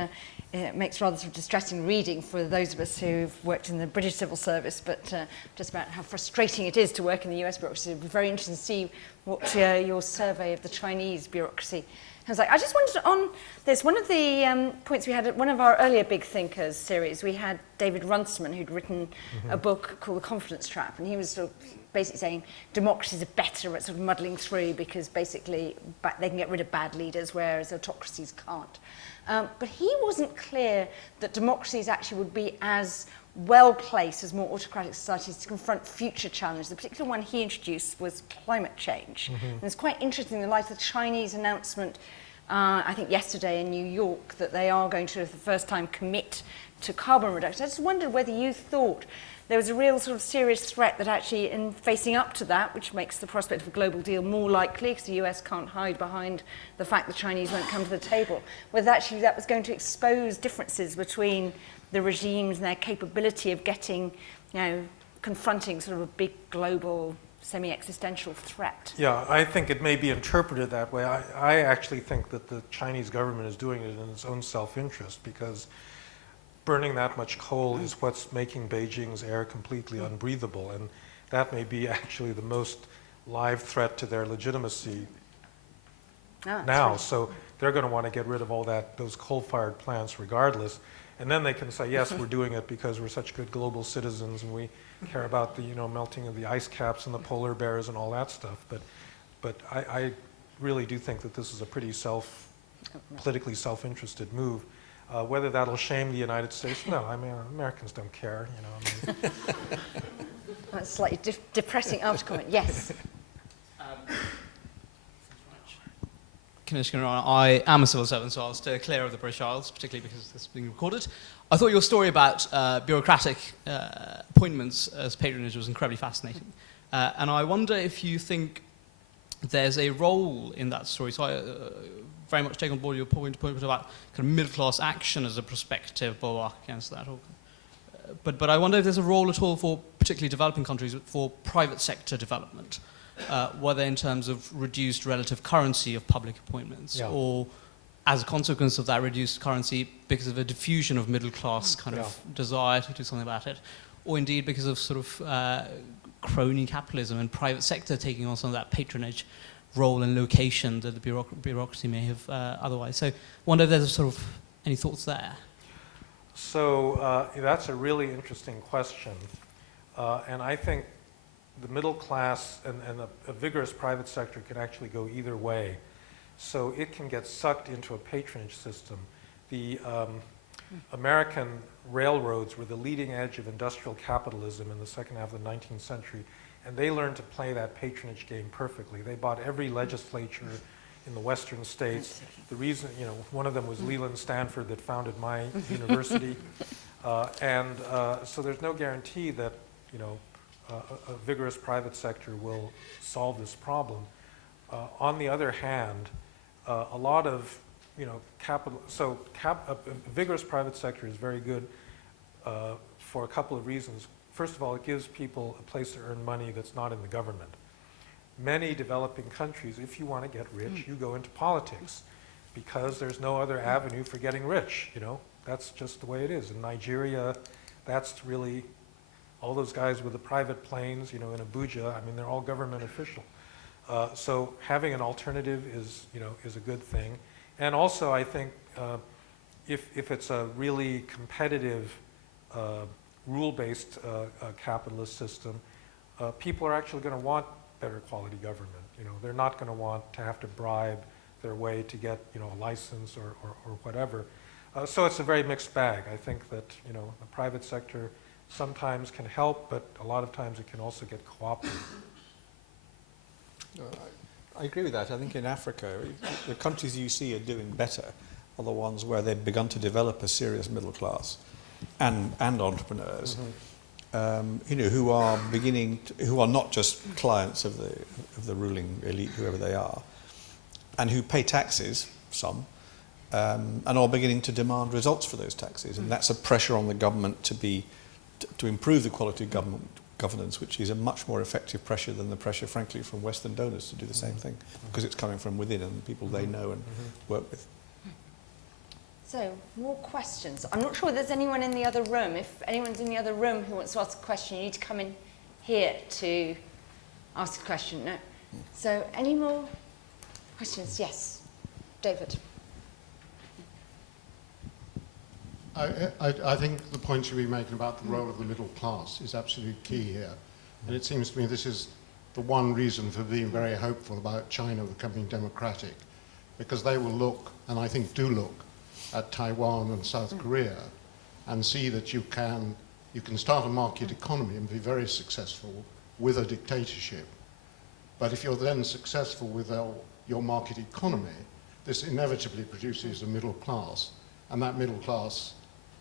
makes rather sort of distressing reading for those of us who've worked in the British civil service, but just about how frustrating it is to work in the US bureaucracy. It'd be very interesting to see what your survey of the Chinese bureaucracy has like. I just wanted to, on this, one of the points we had at one of our earlier Big Thinkers series, we had David Runciman, who'd written a book called The Confidence Trap, and he was sort of basically saying democracies are better at sort of muddling through because basically they can get rid of bad leaders, whereas autocracies can't. But he wasn't clear that democracies actually would be as well placed as more autocratic societies to confront future challenges. The particular one he introduced was climate change. And it's quite interesting in the light of the Chinese announcement, I think yesterday in New York, that they are going to, for the first time, commit to carbon reduction. I just wondered whether you thought there was a real sort of serious threat that actually in facing up to that, which makes the prospect of a global deal more likely, because the US can't hide behind the fact the Chinese won't come to the table, whether actually that was going to expose differences between the regimes and their capability of getting, confronting sort of a big global semi-existential threat. Yeah, I think it may be interpreted that way. I actually think that the Chinese government is doing it in its own self-interest, because burning that much coal is what's making Beijing's air completely unbreathable, and that may be actually the most live threat to their legitimacy now. Right. So they're going to want to get rid of all those coal-fired plants regardless, and then they can say, yes, we're doing it because we're such good global citizens and we care about the melting of the ice caps and the polar bears and all that stuff. But I really do think that this is a pretty politically self-interested move. Whether that'll shame the United States, no. I mean, Americans don't care, That's a slightly depressing after comment. Yes. I am a civil servant, so I'll steer clear of the British Isles, particularly because this is being recorded. I thought your story about bureaucratic appointments as patronage was incredibly fascinating. And I wonder if you think there's a role in that story. So I very much take on board your point about kind of middle-class action as a prospective bulwark against that. But I wonder if there's a role at all for particularly developing countries for private sector development, whether in terms of reduced relative currency of public appointments, or as a consequence of that reduced currency because of a diffusion of middle class kind of desire to do something about it, or indeed because of sort of crony capitalism and private sector taking on some of that patronage role and location that the bureaucracy may have otherwise. So I wonder if there's sort of any thoughts there. So that's a really interesting question. And I think the middle class and a vigorous private sector can actually go either way. So it can get sucked into a patronage system. The American railroads were the leading edge of industrial capitalism in the second half of the 19th century, and they learned to play that patronage game perfectly. They bought every legislature in the western states. The reason, one of them was Leland Stanford that founded my university. So there's no guarantee that, a vigorous private sector will solve this problem. On the other hand, a lot of, capital, so a vigorous private sector is very good for a couple of reasons. First of all, it gives people a place to earn money that's not in the government. Many developing countries, if you want to get rich, you go into politics because there's no other avenue for getting rich, That's just the way it is. In Nigeria, that's really all those guys with the private planes, in Abuja, they're all government official. So having an alternative is a good thing. And also, I think if it's a really competitive, rule-based capitalist system, people are actually going to want better quality government. They're not going to want to have to bribe their way to get a license or whatever. So it's a very mixed bag. I think that the private sector sometimes can help, but a lot of times it can also get co-opted. I agree with that. I think in Africa, the countries you see are doing better are the ones where they've begun to develop a serious middle class and entrepreneurs, who are who are not just clients of the ruling elite, whoever they are, and who pay taxes, some, and are beginning to demand results for those taxes. And that's a pressure on the government to improve the quality of governance, which is a much more effective pressure than the pressure, frankly, from Western donors to do the same thing, because it's coming from within and people they know and work with. So, more questions. I'm not sure there's anyone in the other room. If anyone's in the other room who wants to ask a question, you need to come in here to ask a question. No? So, any more questions? Yes. David. I think the point you've been making about the role of the middle class is absolutely key here. And it seems to me this is the one reason for being very hopeful about China becoming democratic, because they will look, and I think do look, at Taiwan and South Korea and see that you can start a market economy and be very successful with a dictatorship. But if you're then successful with your market economy, this inevitably produces a middle class, and that middle class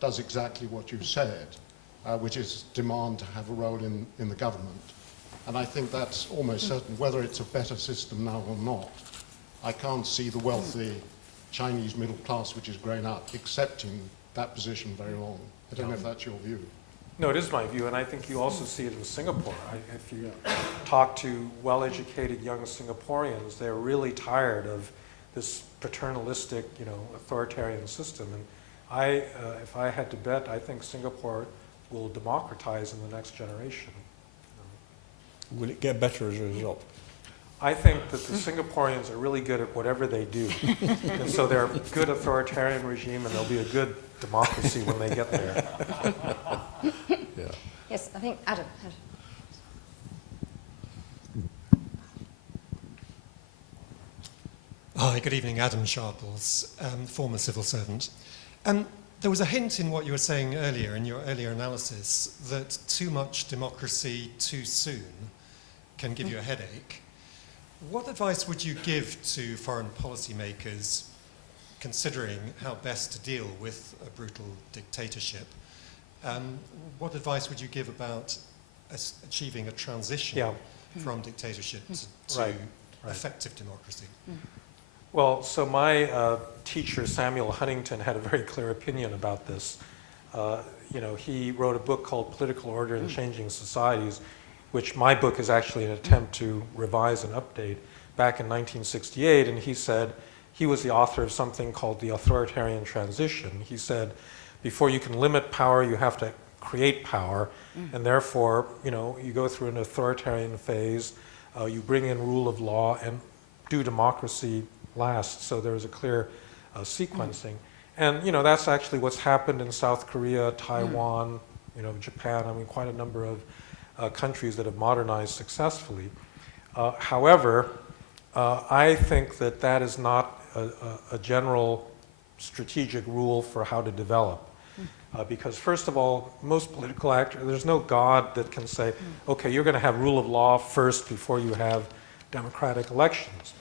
does exactly what you've said, which is demand to have a role in the government. And I think that's almost certain, whether it's a better system now or not. I can't see the wealthy Chinese middle class, which is grown up, accepting that position very long. I don't know if that's your view. No, it is my view, and I think you also see it in Singapore. If you talk to well-educated young Singaporeans, they're really tired of this paternalistic, authoritarian system. And if I had to bet, I think Singapore will democratize in the next generation. Will it get better as a result? I think that the Singaporeans are really good at whatever they do. And so they're a good authoritarian regime, and they'll be a good democracy when they get there. Yeah. Yes, I think Adam. Hi, good evening. Adam Sharples, former civil servant. There was a hint in what you were saying earlier, in your earlier analysis, that too much democracy too soon can give you a headache. What advice would you give to foreign policymakers considering how best to deal with a brutal dictatorship? What advice would you give about achieving a transition from dictatorship to effective democracy? Well, so my teacher, Samuel Huntington, had a very clear opinion about this. He wrote a book called Political Order in Changing Societies, which my book is actually an attempt to revise and update back in 1968. And he said, he was the author of something called the authoritarian transition. He said, before you can limit power, you have to create power, and therefore, you go through an authoritarian phase, you bring in rule of law, and do democracy last. So there's a clear sequencing. And, that's actually what's happened in South Korea, Taiwan, Japan, quite a number of countries that have modernized successfully. However, I think that is not a general strategic rule for how to develop. Because first of all, most political actors, there's no God that can say, okay, you're going to have rule of law first before you have democratic elections.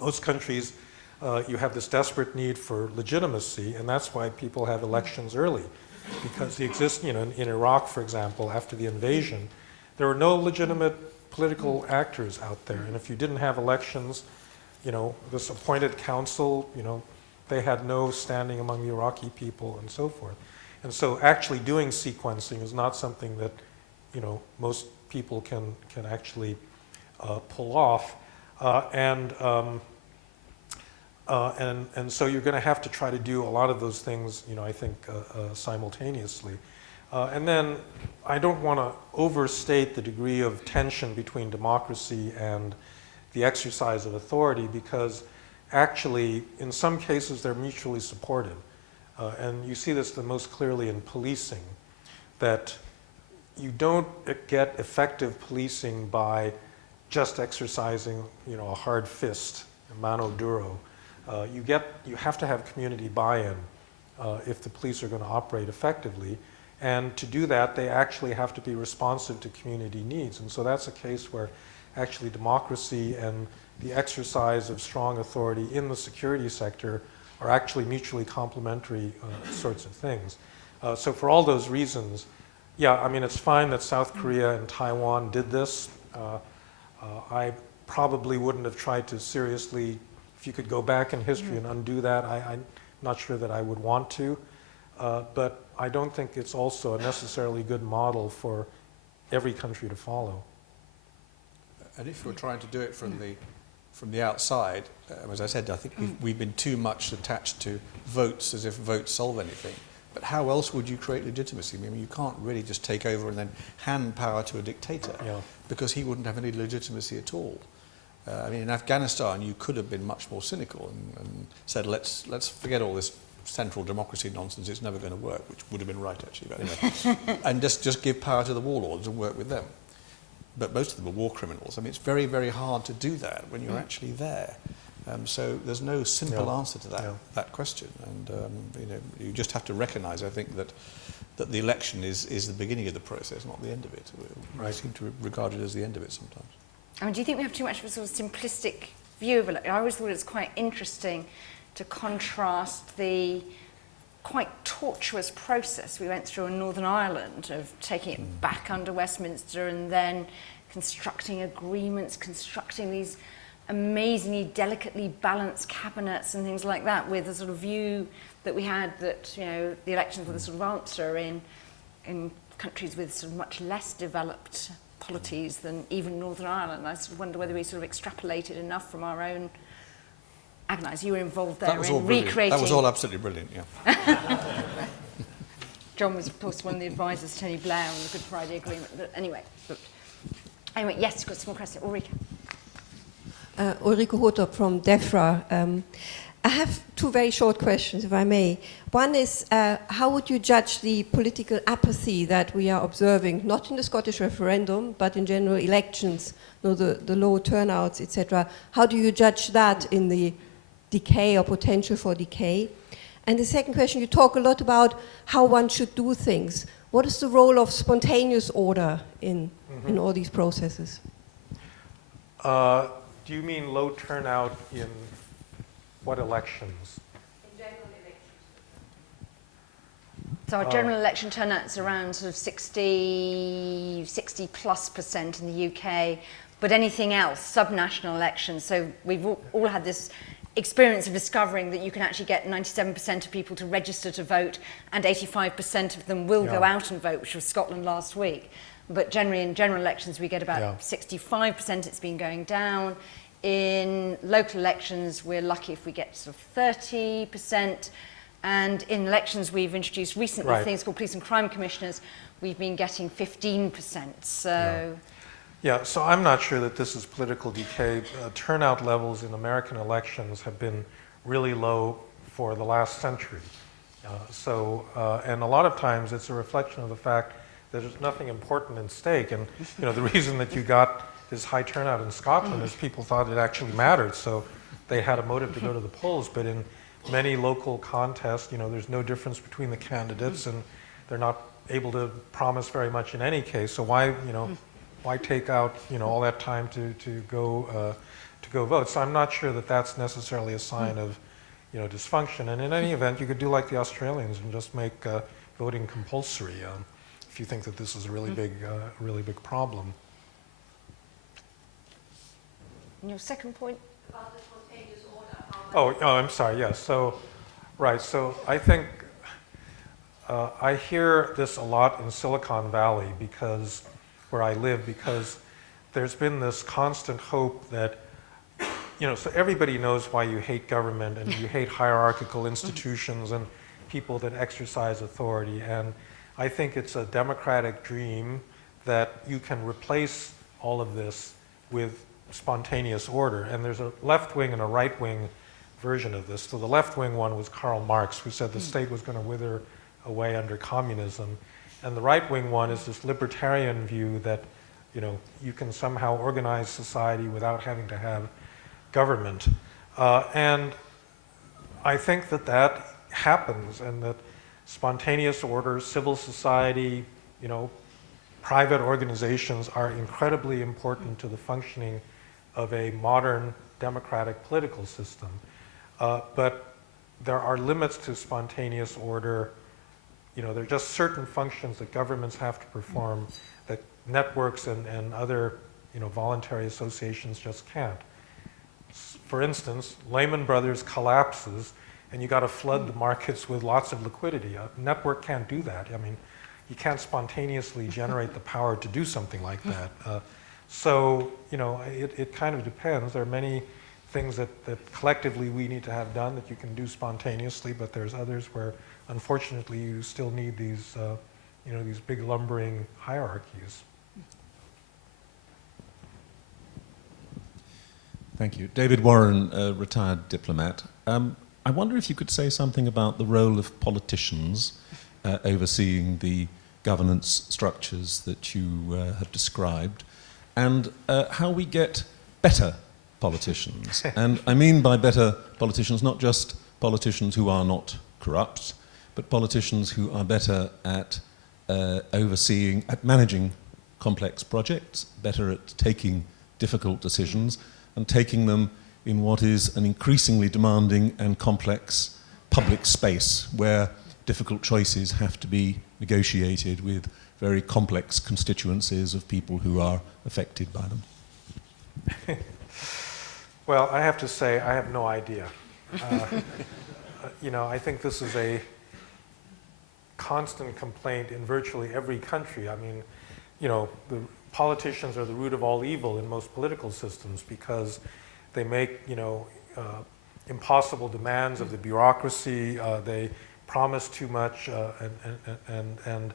Most countries, you have this desperate need for legitimacy, and that's why people have elections early. Because in Iraq, for example, after the invasion, there were no legitimate political actors out there. And if you didn't have elections, this appointed council, they had no standing among the Iraqi people and so forth. And so actually doing sequencing is not something that, most people can actually pull off. And so you're going to have to try to do a lot of those things, I think, simultaneously. And then I don't want to overstate the degree of tension between democracy and the exercise of authority, because actually, in some cases, they're mutually supportive. And you see this the most clearly in policing, that you don't get effective policing by just exercising, a hard fist, mano duro. You have to have community buy-in if the police are going to operate effectively. And to do that, they actually have to be responsive to community needs. And so that's a case where actually democracy and the exercise of strong authority in the security sector are actually mutually complementary sorts of things. So for all those reasons, it's fine that South Korea and Taiwan did this. I probably wouldn't have tried to seriously, if you could go back in history and undo that, I'm not sure that I would want to. But I don't think it's also a necessarily good model for every country to follow. And if we're trying to do it from the outside, as I said, I think we've been too much attached to votes as if votes solve anything. But how else would you create legitimacy? You can't really just take over and then hand power to a dictator, because he wouldn't have any legitimacy at all. In Afghanistan, you could have been much more cynical and said, let's forget all this central democracy nonsense, it's never going to work, which would have been right, actually. But anyway, and just give power to the warlords and work with them. But most of them are war criminals. It's very, very hard to do that when you're actually there. So there's no simple answer to that question. And you just have to recognise, I think, that the election is the beginning of the process, not the end of it. I seem to regard it as the end of it sometimes. Do you think we have too much of a sort of simplistic view of election? I always thought it was quite interesting to contrast the quite tortuous process we went through in Northern Ireland of taking it back under Westminster and then constructing agreements, constructing these amazingly delicately balanced cabinets and things like that, with a sort of view that we had that the elections were the sort of answer in countries with sort of much less developed polities than even Northern Ireland. I sort of wonder whether we sort of extrapolated enough from our own. Agnes, you were involved there in recreating. That was all absolutely brilliant, yeah. John was, of course, one of the advisors to Tony Blair on the Good Friday Agreement. But anyway, yes, you've got some more questions. Ulrike. Ulrike Hothop from DEFRA. I have two very short questions, if I may. One is, how would you judge the political apathy that we are observing, not in the Scottish referendum, but in general elections, the low turnouts, etc.? How do you judge that in the decay or potential for decay? And the second question, you talk a lot about how one should do things. What is the role of spontaneous order in all these processes? Do you mean low turnout in what elections? In general elections. So our general election turnout's around sort of 60+% in the UK, but anything else, subnational elections. So we've all had this experience of discovering that you can actually get 97% of people to register to vote and 85% of them will go out and vote, which was Scotland last week. But generally in general elections we get about 65%, it's been going down. In local elections, we're lucky if we get sort of 30%. And in elections we've introduced recently, things called police and crime commissioners, we've been getting 15%. So. Yeah, so I'm not sure that this is political decay. Turnout levels in American elections have been really low for the last century. And a lot of times it's a reflection of the fact that there's nothing important in stake. And the reason that you got this high turnout in Scotland is people thought it actually mattered, so they had a motive to go to the polls. But in many local contests, there's no difference between the candidates, and they're not able to promise very much in any case. So why take out all that time to go vote? So I'm not sure that that's necessarily a sign of dysfunction. And in any event, you could do like the Australians and just make voting compulsory if you think that this is a really big problem. And your second point? About the spontaneous order. Oh, I'm sorry, yes. So I think I hear this a lot in Silicon Valley where I live, because there's been this constant hope that, so everybody knows why you hate government and you hate hierarchical institutions and people that exercise authority. And I think it's a democratic dream that you can replace all of this with spontaneous order. And there's a left-wing and a right-wing version of this. So the left-wing one was Karl Marx, who said the state was going to wither away under communism. And the right-wing one is this libertarian view that, you can somehow organize society without having to have government. And I think that happens, and that spontaneous order, civil society, private organizations are incredibly important to the functioning of a modern democratic political system. But there are limits to spontaneous order. There are just certain functions that governments have to perform that networks and other voluntary associations just can't. For instance, Lehman Brothers collapses and you got to flood the markets with lots of liquidity. A network can't do that. I mean, you can't spontaneously generate the power to do something like that. So it kind of depends. There are many things that collectively we need to have done that you can do spontaneously, but there's others where, unfortunately, you still need these big lumbering hierarchies. Thank you. David Warren, a retired diplomat. I wonder if you could say something about the role of politicians overseeing the governance structures that you have described, and how we get better politicians. And I mean by better politicians, not just politicians who are not corrupt, but politicians who are better at overseeing, at managing complex projects, better at taking difficult decisions, and taking them in what is an increasingly demanding and complex public space where difficult choices have to be negotiated with very complex constituencies of people who are affected by them. Well, I have to say, I have no idea. I think this is a constant complaint in virtually every country. I mean, the politicians are the root of all evil in most political systems because they make, impossible demands of the bureaucracy. They promise too much, and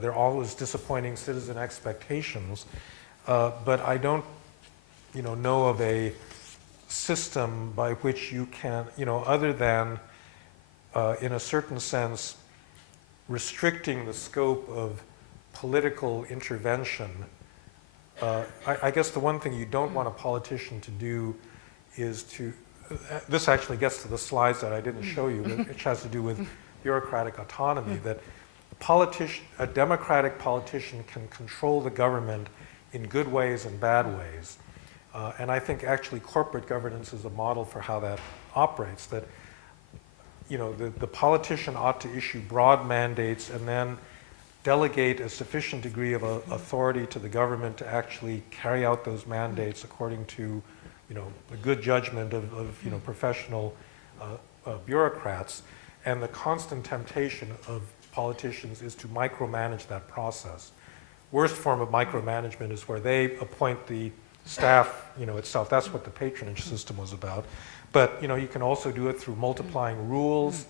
they're always disappointing citizen expectations. But I don't, know of a system by which you can, other than, in a certain sense, restricting the scope of political intervention. I guess the one thing you don't want a politician to do is to, this actually gets to the slides that I didn't show you, which has to do with bureaucratic autonomy, that a democratic politician can control the government in good ways and bad ways. And I think actually corporate governance is a model for how that operates, that the politician ought to issue broad mandates and then delegate a sufficient degree of authority to the government to actually carry out those mandates according to the good judgment of professional bureaucrats. And the constant temptation of politicians is to micromanage that process. Worst form of micromanagement is where they appoint the staff, itself. That's what the patronage system was about. But, you can also do it through multiplying rules.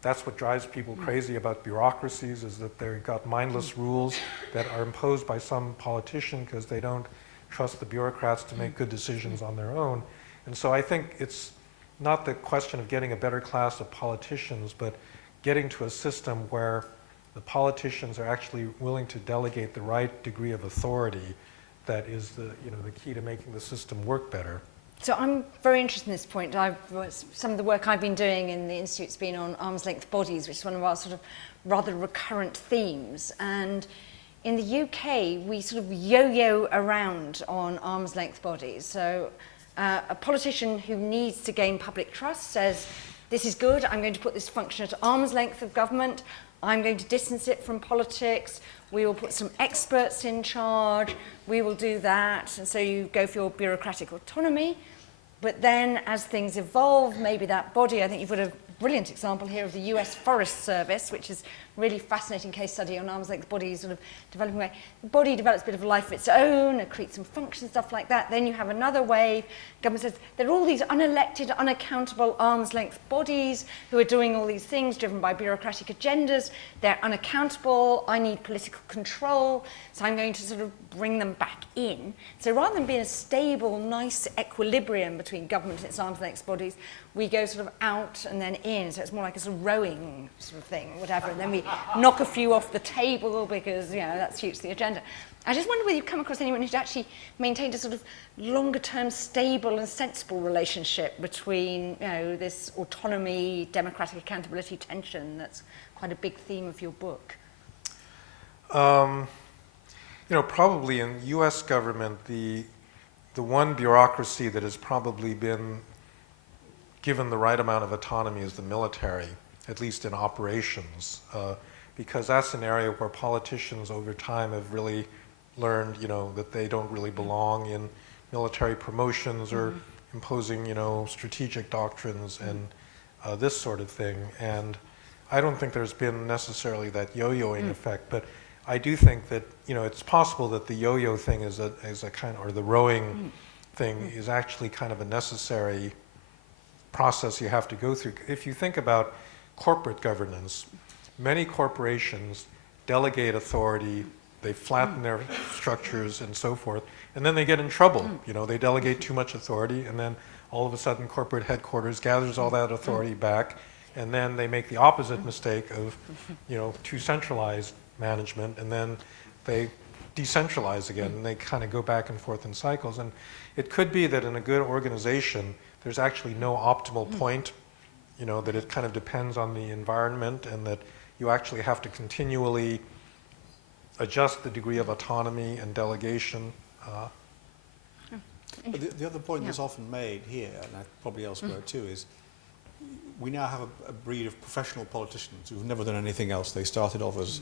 That's what drives people crazy about bureaucracies, is that they've got mindless rules that are imposed by some politician because they don't trust the bureaucrats to make good decisions on their own. And so I think it's not the question of getting a better class of politicians, but getting to a system where the politicians are actually willing to delegate the right degree of authority that is the key to making the system work better. So I'm very interested in this point. Some of the work I've been doing in the Institute's been on arm's length bodies, which is one of our sort of rather recurrent themes. And in the UK, we sort of yo-yo around on arm's length bodies. So a politician who needs to gain public trust says, this is good, I'm going to put this function at arm's length of government, I'm going to distance it from politics, we will put some experts in charge, we will do that, and so you go for your bureaucratic autonomy. But then as things evolve, maybe that body, I think you've got a brilliant example here of the US Forest Service, which is a really fascinating case study on arm's length bodies sort of developing way. The body develops a bit of a life of its own, it creates some functions, stuff like that. Then you have another wave. Government says there are all these unelected, unaccountable arm's length bodies who are doing all these things driven by bureaucratic agendas. They're unaccountable. I need political control, so I'm going to sort of bring them back in. So rather than being a stable, nice equilibrium between government and its arm's length bodies, we go sort of out and then in. So it's more like a sort of rowing sort of thing, or whatever. And then we knock a few off the table because, that suits the agenda. I just wonder whether you've come across anyone who's actually maintained a sort of longer-term, stable and sensible relationship between, this autonomy, democratic accountability tension that's quite a big theme of your book. Probably in U.S. government, the one bureaucracy that has probably been given the right amount of autonomy is the military, at least in operations, because that's an area where politicians over time have really learned, that they don't really belong in military promotions or imposing, strategic doctrines and this sort of thing. And I don't think there's been necessarily that yo-yoing effect, but I do think that, it's possible that the yo-yo thing is a kind of, or the rowing thing is actually kind of a necessary process you have to go through. If you think about corporate governance, many corporations delegate authority, they flatten their structures and so forth, and then they get in trouble. They delegate too much authority, and then all of a sudden corporate headquarters gathers all that authority back, and then they make the opposite mistake of, too centralized management, and then they decentralize again, and they kind of go back and forth in cycles. And it could be that in a good organization, there's actually no optimal point, that it kind of depends on the environment, and that you actually have to continually adjust the degree of autonomy and delegation. But the other point that's often made here, and probably elsewhere too, is we now have a breed of professional politicians who've never done anything else. They started off as,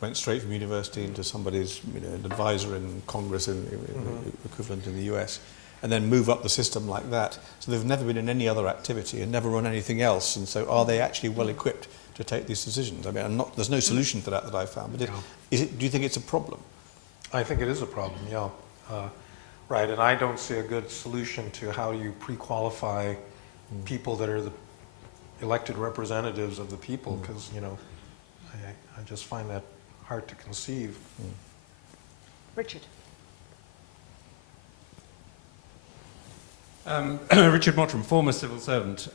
went straight from university into somebody's an advisor in Congress, equivalent in the US, and then move up the system like that. So they've never been in any other activity and never run anything else. And so are they actually well equipped to take these decisions? I mean, there's no solution for that I found. But do you think it's a problem? I think it is a problem, yeah. Right, and I don't see a good solution to how you pre-qualify people that are the elected representatives of the people, because, I just find that hard to conceive. Richard. Richard Mottram, former civil servant.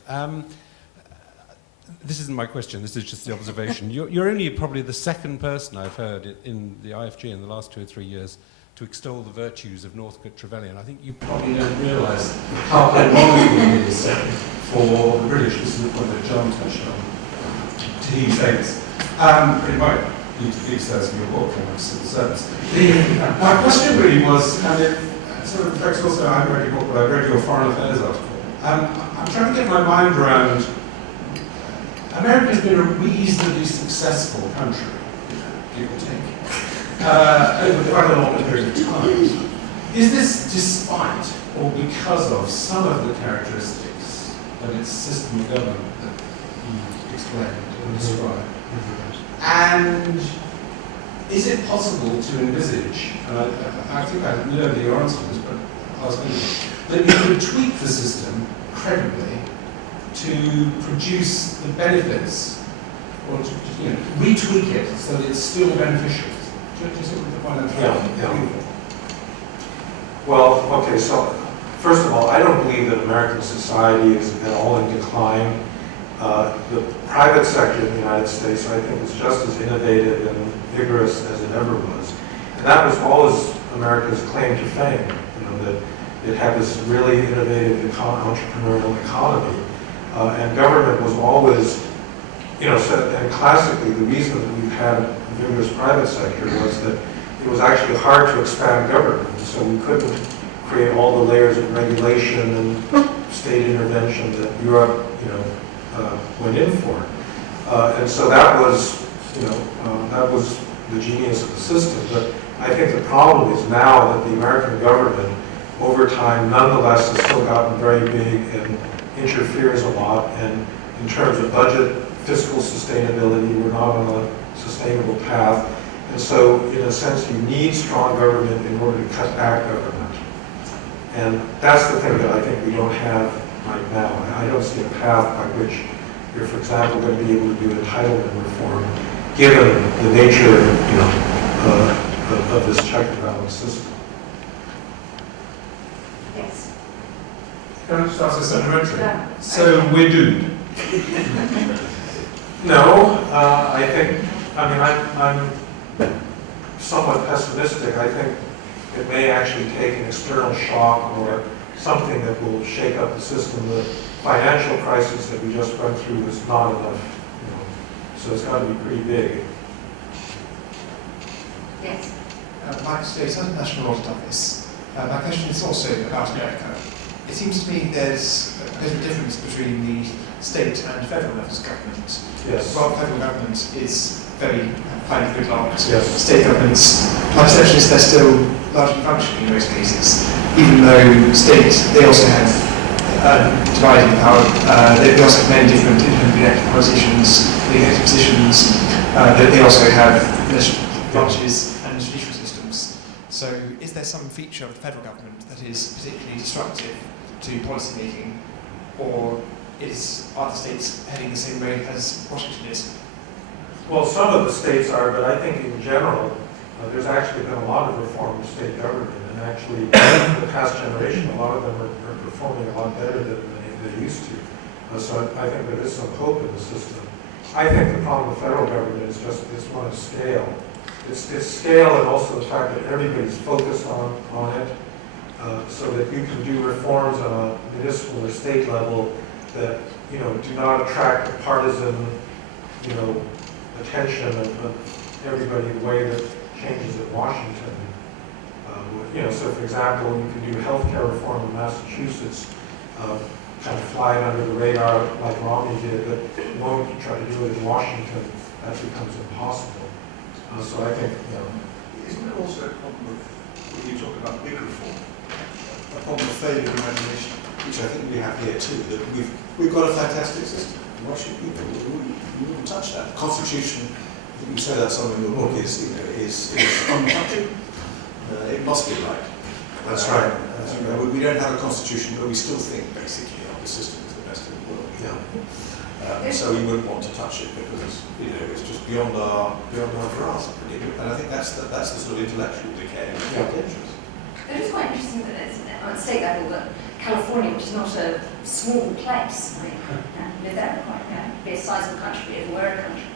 This isn't my question, this is just the observation. You're only probably the second person I've heard in the IFG in the last 2 or 3 years to extol the virtues of Northcote Trevelyan. I think you probably don't realise how ironic it is for the British, this is the point that John touched on, to use things. It might lead to these days of your book from civil service. My question really was, and it sort of reflects also, I haven't read your book, but I've read your Foreign Affairs article. I'm trying to get my mind around, America's been a reasonably successful country, give or take, over quite a long period of time. Is this despite or because of some of the characteristics of its system of government that you explained or described? And is it possible to envisage, and I think I know the answer to this, but I was going that you could tweak the system credibly to produce the benefits, or to retweak it so that it's still beneficial? Do you see what I find that? Yeah. Well, okay, so first of all, I don't believe that American society is at all in decline. The private sector in the United States, I think, is just as innovative and vigorous as it ever was. And that was always America's claim to fame, that it had this really innovative entrepreneurial economy. And government was always, and classically the reason that we've had a vigorous private sector was that it was actually hard to expand government. So we couldn't create all the layers of regulation and state intervention that Europe, went in for. And so that was, that was the genius of the system. But I think the problem is now that the American government, over time, nonetheless, has still gotten very big and interferes a lot. And in terms of budget, fiscal sustainability, we're not on a sustainable path. And so, in a sense, you need strong government in order to cut back government. And that's the thing that I think we don't have right now. I don't see a path by which you're, for example, going to be able to do entitlement reform, given the nature, of this check and balance system. Yes. Can I just ask a supplementary? Yeah. So we're doomed? No, I think, I'm somewhat pessimistic. I think it may actually take an external shock or something that will shake up the system. The financial crisis that we just went through was not enough, so it's got to be pretty big. Yes. Michael States, I'm the National Audit Office. My question is also about America. It seems to me there's a bit of a difference between the state and federal levels of government. Yes. While federal government is very highly gridlocked, Yes. state governments, my perception is they're still largely functioning in most cases, even though state, they also have dividing power. They also have many different independent elected politicians, elected positions. They also have branches and judicial systems. So is there some feature of the federal government that is particularly destructive to policy making, or are the states heading the same way as Washington is? Well, some of the states are, but I think in general, there's actually been a lot of reform of state government, and actually in the past generation, a lot of them are performing a lot better than they used to. So I think there is some hope in the system. I think the problem with federal government is just it's one of scale. It's scale, and also the fact that everybody's focused on it, so that you can do reforms on a municipal or state level that do not attract the partisan attention of everybody the way that changes in Washington. So for example, you can do healthcare reform in Massachusetts, kind of fly it under the radar like Romney did, but the moment you try to do it in Washington, that becomes impossible. So I think, Isn't there also a problem with, when you talk about big reform, a problem of failure of imagination, which I think we have here too, that we've got a fantastic system. Why should we wouldn't touch that? The Constitution, I think you say that somewhere in your book, is untouchable. It must be right. That's right. We don't have a constitution, but we still think basically our system is the best in the world. Yeah. So we wouldn't want to touch it because it's just beyond our grasp. And I think that's the sort of intellectual decay. Yeah. It is quite interesting that it's on a state level that California, which is not a small place, live there quite, be a sizable country if it were a country,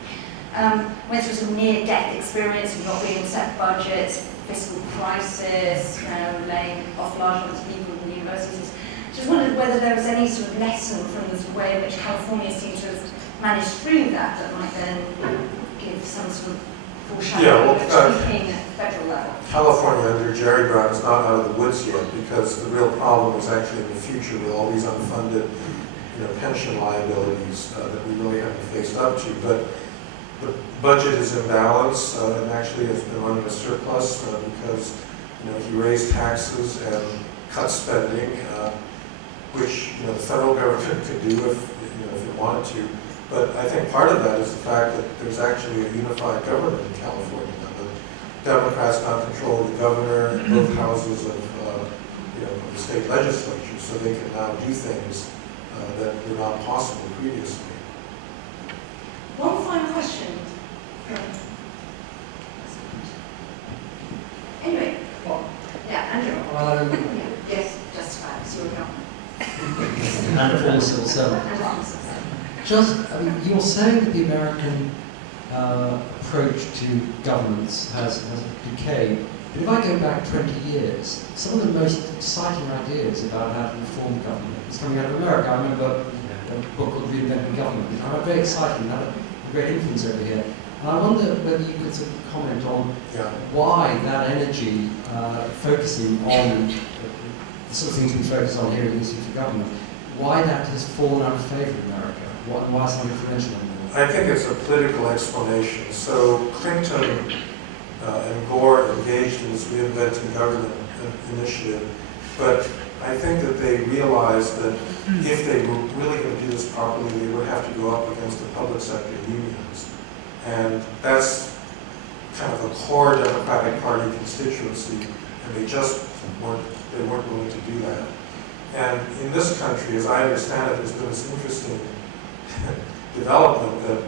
went through some near-death experience of not being able to set budgets, fiscal crisis, laying off large numbers of people in the universities. Just wondered whether there was any sort of lesson from the way in which California seemed to have managed through that might then give some sort of foreshadowing of tweaking at the federal level. California under Jerry Brown is not out of the woods yet, because the real problem is actually in the future with all these unfunded pension liabilities that we really haven't faced up to. But the budget is in balance and actually has been running a surplus because he raised taxes and cut spending, which the federal government could do if it wanted to. But I think part of that is the fact that there's actually a unified government in California. Democrats now control the governor and both houses of the state legislature, so they can now do things that were not possible previously. One final question. Anyway, yeah, Andrew. Yes, justified. It's your government. And a former civil servant. Just, I mean, you're saying that the American approach to governance has decayed. But if I go back 20 years, some of the most exciting ideas about how to reform government is coming out of America. I remember a book called Reinventing Government. It was very exciting, had a great influence over here. And I wonder whether you could sort of comment on why that energy focusing on the sort of things we focus on here in the Institute for Government, why that has fallen out of favour in America, why it's not influential anymore. I think it's a political explanation. So Clinton and Gore engaged in this Reinventing Government initiative, but I think that they realized that if they were really going to do this properly, they would have to go up against the public sector unions. And that's kind of a core Democratic Party constituency, and they just weren't willing to do that. And in this country, as I understand it, there's been this interesting development that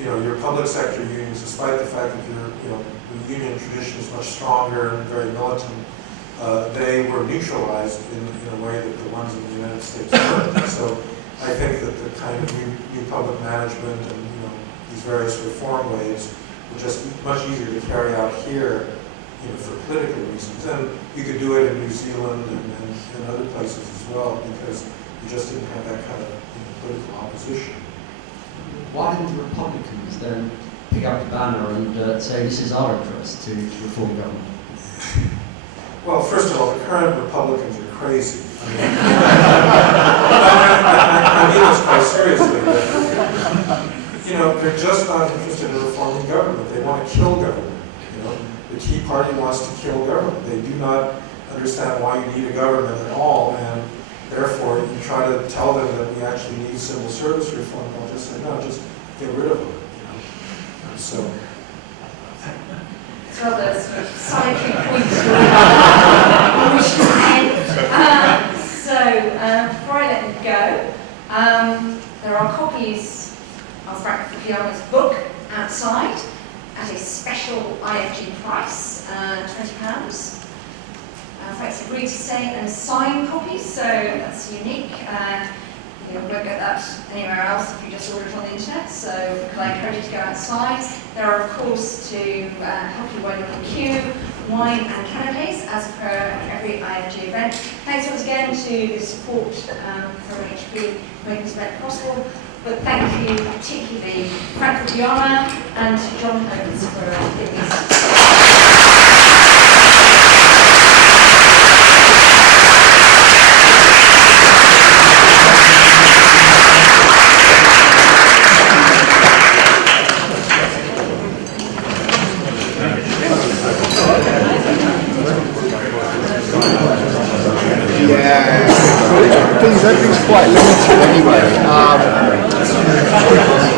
your public sector unions, despite the fact that the union tradition is much stronger and very militant, they were neutralized in a way that the ones in the United States weren't. So I think that the kind of new public management and these various reform waves were just much easier to carry out here, for political reasons. And you could do it in New Zealand and other places as well, because you just didn't have that kind of political opposition. Why didn't the Republicans then pick up the banner and say this is our interest to reform government? Well, first of all, the current Republicans are crazy. I mean this quite seriously. But, they're just not interested in reforming government. They want to kill government. The Tea Party wants to kill government. They do not understand why you need a government at all, and therefore you try to tell them that we actually need civil service reform. They'll just say, no, just get rid of them. So. It's rather solitary points on which to end. Before I let you go, there are copies of Frank Fukuyama's book outside at a special IFG price, £20. Frank's agreed to stay and sign copies, so that's unique. You won't get that anywhere else if you just order it on the internet, so I encourage you to go outside. There are, of course, to help you while you're in the queue, wine and canapes as per every IFG event. Thanks once again to the support from HP making this event possible. But thank you particularly Frank Fukuyama and John Holmes for giving us. Everything's quite limited anyway.